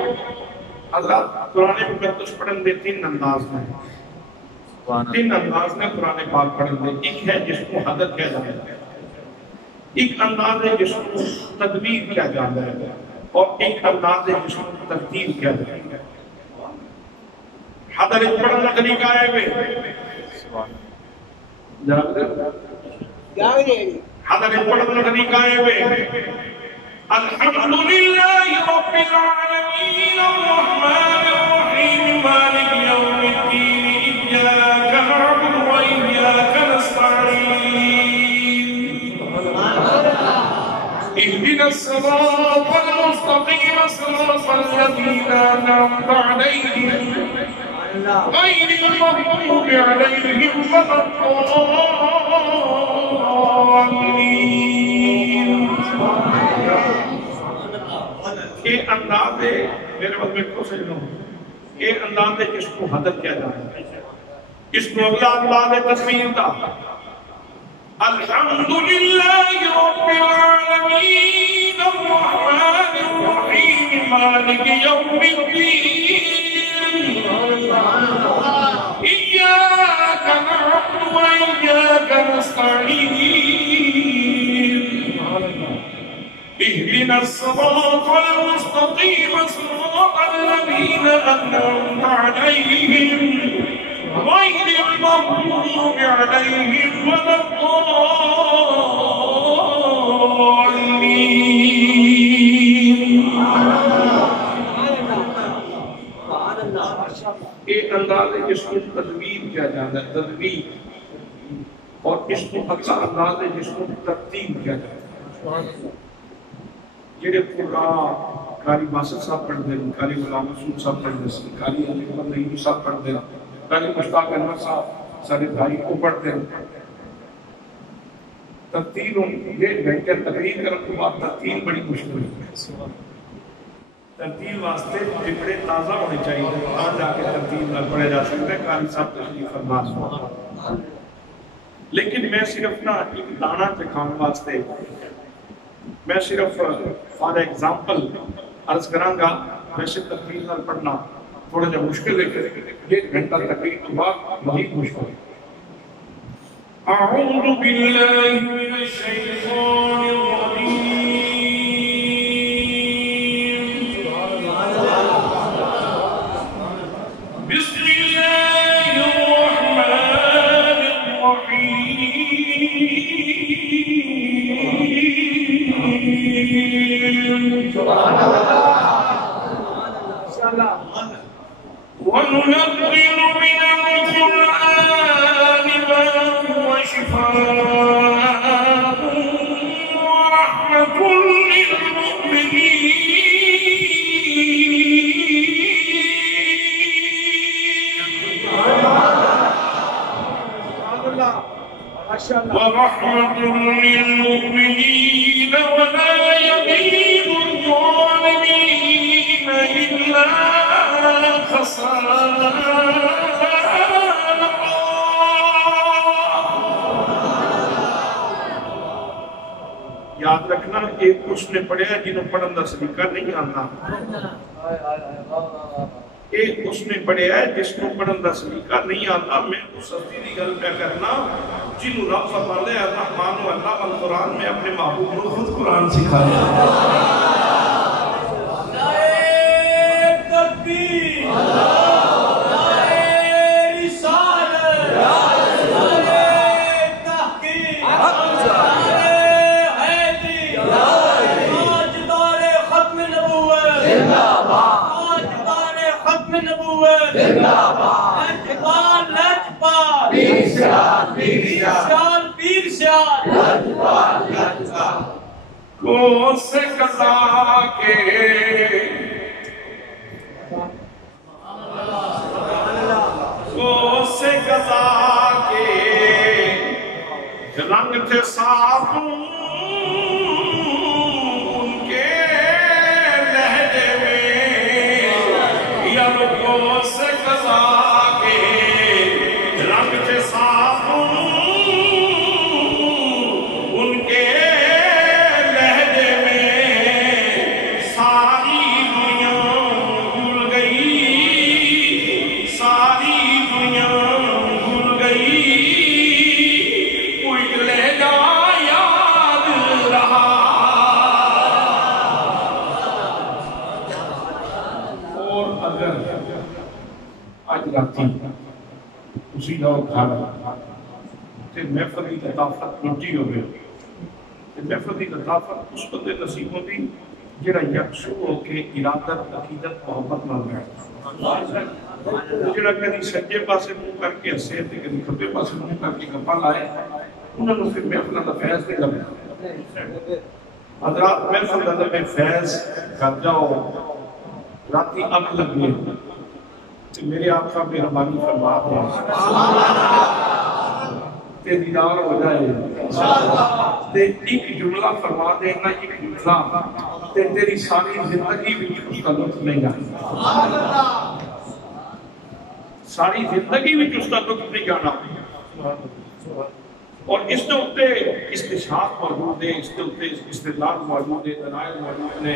حضرات قرآن مقدس پڑھن دے تین انداز میں قرآن پاک پڑھن دے ایک ہے جس کو حدت کہا جاتا ہے ایک انداز ہے جس کو تدبیر کیا جاتا ہے اور ایک انداز ہے جس کو ترتیب کیا جاتا ہے حضر پڑھن کا طریقہ ہے حضر پڑھن کا طریقہ ہے الحمد لله رب العالمين الرحمن الرحيم مالك يوم الدين إياك نعبد وإياك نستعين اهدنا الصراط المستقيم صراط الذين أنعمت عليهم غير المغضوب عليهم ولا الضالين یہ انداز ہے میرے وقت میں کو سجنوں یہ انداز ہے جس کو حدت کیا جاتا ہے اس کو اگلا انداز ہے تصویر دا الحمدللہ رب العالمین الرحمن الرحیم مالک یوم الدین ایاک نعبد و ایاک نستعین اهدنا الصراط المستقيم صراط الذين أنعمت عليهم غير المغضوب عليهم ولا الضالين یہ انداز ہے جس کو تدبیر کیا جاتا ہے تدبیر اور اس کو اگلا انداز ہے جس کو ترتیب کیا جاتا ہے جڑے قرآن قاری باسط صاحب پڑھ دیں قاری غلام مسعود صاحب پڑھ دیں قاری علی محمد نعیمی صاحب پڑھ دیں قاری مشتاق احمد صاحب سارے بھائی کو پڑھ دیں ترتیل یہ بہتر تقریر کرنے کے بعد ترتیل بڑی مشکل ہے ترتیل واسطے بڑے تازہ ہونے چاہیے آج جا کے ترتیل نہ پڑھے جا سکتے ہیں قاری صاحب تشریف فرما لیکن میں صرف نہ ایک دانا دکھانے واسطے میں صرف فار ایگزامپل عرض کروں گا ویسے تقریر نہ پڑھنا تھوڑا جا مشکل ہے ایک گھنٹہ تقریر کے بعد وہی مشکل ہے اعوذ باللہ من الشیطان الرجیم بسم اللہ الرحمن الرحیم وننزل من القرآن ما هو شفاء ورحمة للمؤمنين ولا يزيد الظالمين إلا یاد رکھنا ایک اس نے پڑھیا جنہوں پڑھن دا سلیقہ نہیں آتا ایک اس نے پڑھیا ہے جس کو پڑھن دا سلیقہ نہیں آتا میں اس سستی دی گل پہ کرنا جنہوں رب فرماتے ہیں الرحمن و اللہ القرآن میں اپنے محبوب کو خود قرآن سکھایا کو سے قضا کے رنگ تھے صاف راتی اسی لوگ گھر تے محفل دی لطافت لٹی ہوئے تے محفل دی لطافت اس بندے نصیب ہوتی جڑا یکسو ہو کے ارادت عقیدت محبت نال بیٹھدا جڑا کدی سجے پاسے منہ کر کے ہسے تے کدی کھبے پاسے منہ کر کے گپاں لائے انہاں نوں پھر محفل دا فیض نہیں لگدا حضرات محفل دا میں فیض کر جاؤ راتی اگ لگے تے میرے آقا مہربانی فرما دے تے دیدار ہو جائے تے ایک جملہ فرما دینا ایک جملہ تے تیری ساری زندگی بھی اس کا لطف نہیں جانا ساری زندگی بھی اس کا لطف نہیں جانا اور اس کے اوپر استشہاد موجود ہے اس کے اوپر استدلال موجود ہے دلائل موجود نے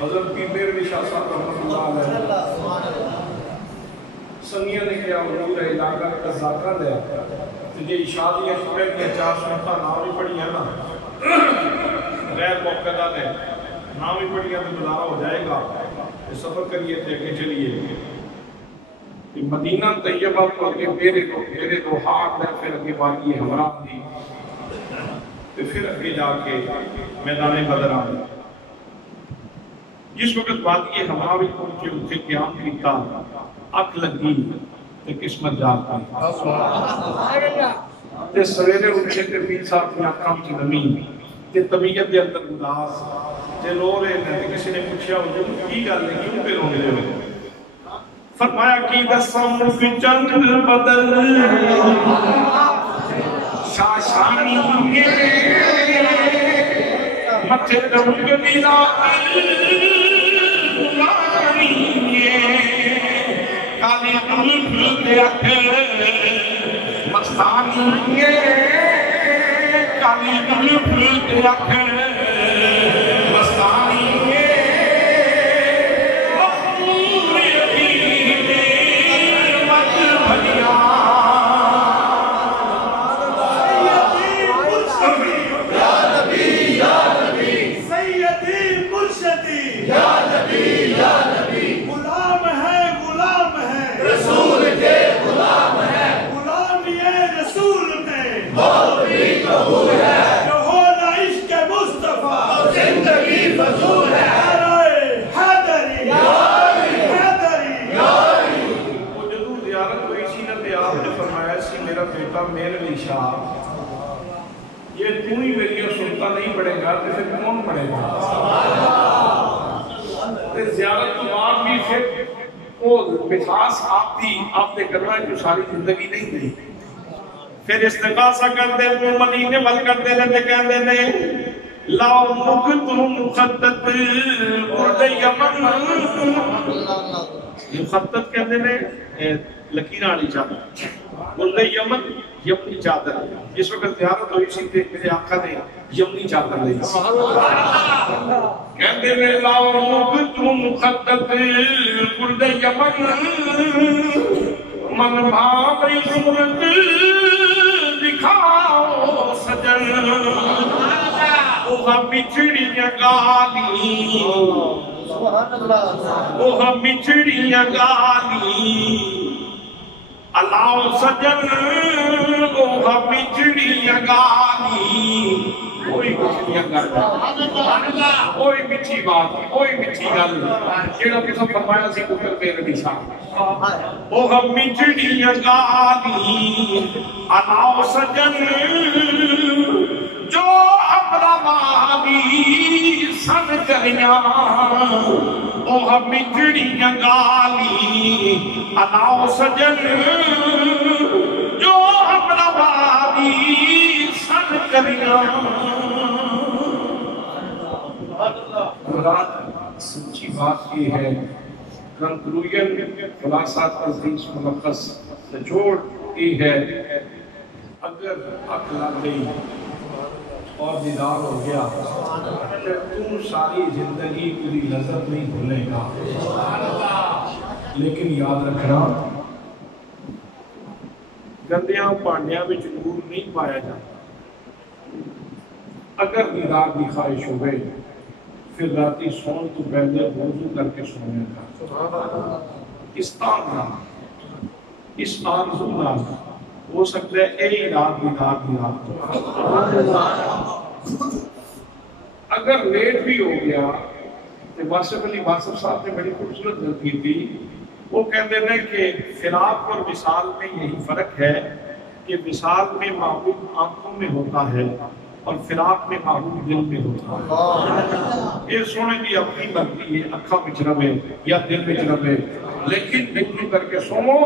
حضرت پیر میرے شاہ صاحب رحمۃ اللہ علیہ سنگیاں نے کیا حضور ہے علاقہ کا ذاکر ہے تجھے شادیاں شکر کی 4 سنتاں نام بھی پڑھی ہیں نا غیر موقعہ نے نام بھی پڑھی ہیں تو گزارا ہو جائے گا سفر کریے تھے کہ چلیے مدینہ طیبہ کو اگے میرے دو ہاتھ میں پھر اگے باقی ہمراہ دی پھر اگے جا کے میدان بدر آ جس وقت باقی ہمراہ بھی پہنچے ان سے قیام کیتا اک لگی تے قسمت جاگ پئی تے سویرے اٹھے تے پیر صاحب کی آنکھاں وچ نمی تے طبیعت دے اندر اداس تے رو رہے نے تے کسی نے پوچھا حضور کی گل ہے کیوں پہ روندے ہو فرمایا کی دساں ملک چند بدل شاشانی متھے رنگ میرا کالی قلب دے اکھ مستانی کالی قلب دے اکھ مستانی مغرور یقین مت بھلیا یا نبی یا نبی سیدی مرشدی یا نبی یا نبی رسول کے غلام ہے غلام یہ رسول میں مولوی تو ہے جو ہونا عشق مصطفیٰ زندگی فضول ہے حیدری حیدری وہ جدو زیارت ہوئی سی نہ تے آپ نے فرمایا سی میرا بیٹا میر علی شاہ یہ تو ہی میری سنتا نہیں پڑے گا تو پھر کون پڑے گا زیارت تو بعد بھی پھر وہ مٹھاس آپ نے کرنا جو ساری زندگی نہیں دی پھر استغاثہ کرتے تو مدینے ول کرتے رہتے کہتے نے لاؤ مکھ تو مخطط برد یمن مخطط کہتے نے لکیرہ والی چادر برد یمن یمنی چادر جس وقت زیارت ہوئی سی تھے میرے آقا نے یمنی چادر لئی سی کہتے نے لاؤ مکھ تو مخطط برد یمن من بھاوی صورت دکھاؤ سجن اوہ بچھڑیاں گالی اوہ بچھڑیاں گالی الاؤ سجن اوہ بچھڑیاں گالی کوئی بچھڑیاں گالی کوئی بچھی بات کوئی بچھی گل جیڑا کسا فرمایا سی کفر پیر نشان اوہ بچھڑیاں گالی الاؤ سجن جو امرا ماوی سن کریاں اوہ بچھڑیاں گالی الاؤ سجن جو امرا ماوی سن کریاں مراد سچی بات یہ ہے کنکلوژن خلاصہ تزدیس ملخص نچوڑ یہ ہے اگر اک لگ گئی اور دیدار ہو گیا تو ساری زندگی پوری لذت نہیں بھولے گا لیکن یاد رکھنا گندیاں پانڈیاں میں نور نہیں پایا جاتا اگر دیدار کی خواہش ہوئے پھر راتی سون تو پہلے وضو کر کے سونے کا استعمال اس آرزو نال ہو سکتا ہے اے رات دی رات اگر لیٹ بھی ہو گیا تو واصف علی واصف صاحب نے بڑی خوبصورت غلطی تھی، وہ کہتے ہیں کہ فراق اور وصال میں یہی فرق ہے کہ وصال میں محبوب آنکھوں میں ہوتا ہے اور فراق میں محبوب دل میں ہوتا ہے۔ یہ سونے کی اپنی مرضی ہے، اکھا وچ رہے یا دل وچ رہے، لیکن نکلو کر کے سوو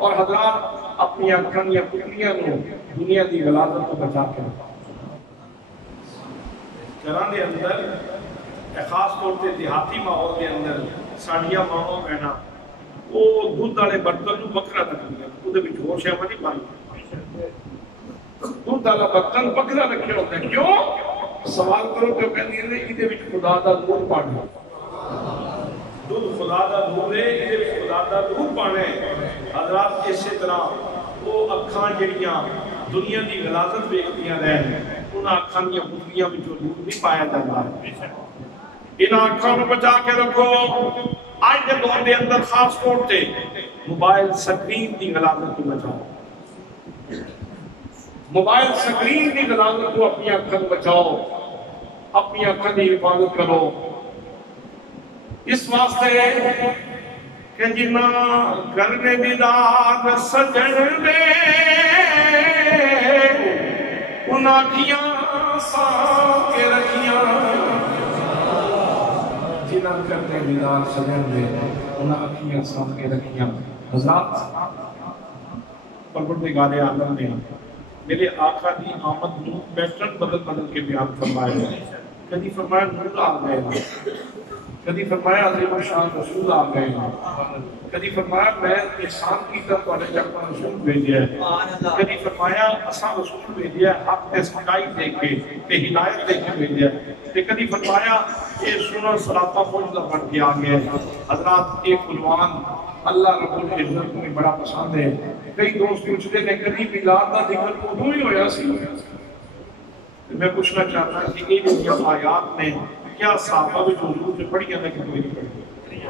اور حضرات اپنی اکھاں یا پتلیاں نو دنیا دی غلاظت کو بچا کے رکھو۔ گھراں دے اندر خاص طور سے دیہاتی ماحول کے اندر ساڑیاں ماواں بہنا وہ دودھ والے برتن نو بکھرا رکھدیاں، اودے وچ ہور شے نہیں پانی، دودھ والا برتن بکھرا رکھے ہوتے ہیں، کیوں؟ سوال کرو تو کہندی ہے ایدے وچ خدا دا نور پانا، دودھ خدا دا نور ہے، ایدے وچ خدا دا نور پانا ہے۔ حضرات اسی طرح وہ اکھاں جڑیاں دنیا دی غلاظت ویکھدیاں رہن، انہاں اکھاں دیاں پتلیاں وچوں نور نہیں پایا جاتا۔ انہاں اکھاں نوں بچا کے رکھو۔ آج کے دور دے اندر خاص طور سے موبائل سکرین دی غلاظت کو بچاؤ، موبائل سکرین دی غلاظت کو اپنی اکھاں بچاؤ، اپنی اکھاں دی حفاظت کرو۔ اس واسطے کہ جنہ کرنے دیدار سجن دے انہاں کیاں سان کے رکھیاں، جنہ کرنے دیدار سجن دے انہاں کیاں سان کے رکھیاں۔ حضرات پروردگار عالم نے میرے آقا دی آمد نو پیٹرن بدل بدل کے بیان فرمائے، کبھی فرمایا نور آ گئے، کبھی فرمایا عظیم الشان رسول آ گئے، کبھی فرمایا میں احسان کی طرف تواڈے تک رسول بھیجیا ہے، کبھی فرمایا اساں رسول بھیجیا ہے حق تے سچائی دے کے تے ہدایت دے کے بھیجیا ہے، تے کبھی فرمایا یہ سنو صراطہ معجزہ بن کے آ گیا ہے۔ حضرات ایک عنوان اللہ رب العزت کو بڑا پسند ہے۔ کئی دوست پوچھتے ہیں کبھی میلاد کا ذکر ادوں ہی ہویا سی؟ میں پوچھنا چاہتا ہوں کہ یہ جو آیات نے کیا صحابہ وچ حضور سے پڑھیاں نے کہ نہیں پڑھی؟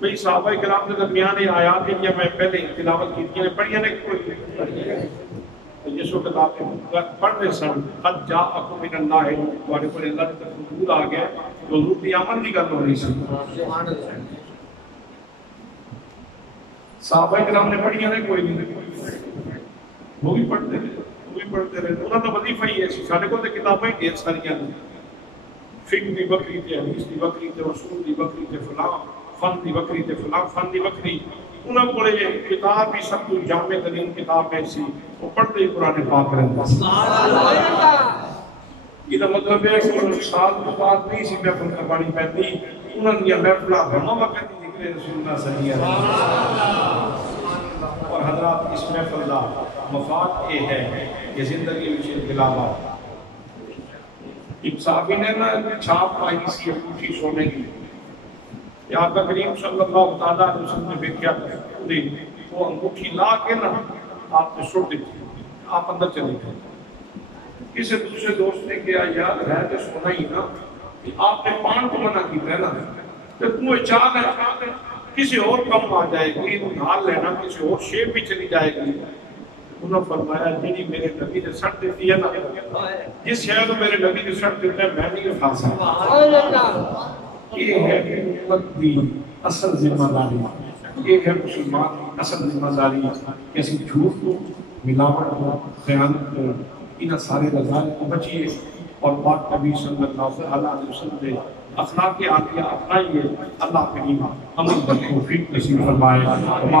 بھئی صحابہ کرام کے درمیان یہ آیات ہیں میں پہلے تلاوت کی تھی پڑھیاں نے کوئی جس وقت آپ پڑھ رہے سن قد جاءکم من اللہ تمہارے پر اللہ کی طرف حضور آ گیا تو حضور کی آمد کی گل ہو رہی سی۔ صحابہ کرام نے پڑھیاں نے کوئی نہیں، وہ بھی پڑھتے رہے، وہ بھی پڑھتے رہے، انہوں نے وظیفہ ہی ایسی سارے کو کتابیں ڈھیر ساریاں نے، فقہ دی بکری تے حدیث دی بکری تے اصول دی بکری تے فلاں فن دی بکری تے فلاں فن دی بکری، انہوں کو یہ کتاب بھی سب تو جامع ترین کتاب ایسی وہ پڑھتے ہی قرآن پاک رہتا۔ یہ مطلب ہے کہ انہوں نے سال تو بعد نہیں سی محفل کربانی پہنی، انہوں نے محفلہ ہمہ وقت ہی ذکر رسول اللہ صلی اللہ علیہ وسلم۔ اور حضرات اس محفل کا مفاد یہ ہے کہ زندگی میں انقلابات۔ ایک صحابی نے نا چھاپ پائی سی انگوٹھی سونے کی، کہ آقا کریم صلی اللہ علیہ وسلم نے دیکھا وہ انگوٹھی لا کے نا آپ نے سوٹ دی، آپ اندر چلے گئے۔ کسی دوسرے دوست نے کہا یار ہے تو سونا ہی نا، آپ نے پان کو منع کی ہے نا، تو تمہیں چاہ ہے کسی اور کم آ جائے گی، ڈھال لینا کسی اور شیپ بھی چلی جائے گی۔ انہوں نے فرمایا جی میرے نبی نے سٹ دیتی ہے نا، جس شہر کو میرے نبی نے سٹ دیتا ہے میں نہیں اٹھا سکتا۔ یہ ہے امت کی اصل ذمہ داری، یہ ہے مسلمان کی اصل ذمہ داری کہ اسی جھوٹ کو، ملاوٹ کو، خیانت کو، ان سارے رضائل کو بچیے اور پاک نبی صلی اللہ علیہ وسلم سے اخلاق عالیہ اپنائیے۔ اللہ کریم عمل پر توفیق نصیب فرمائے۔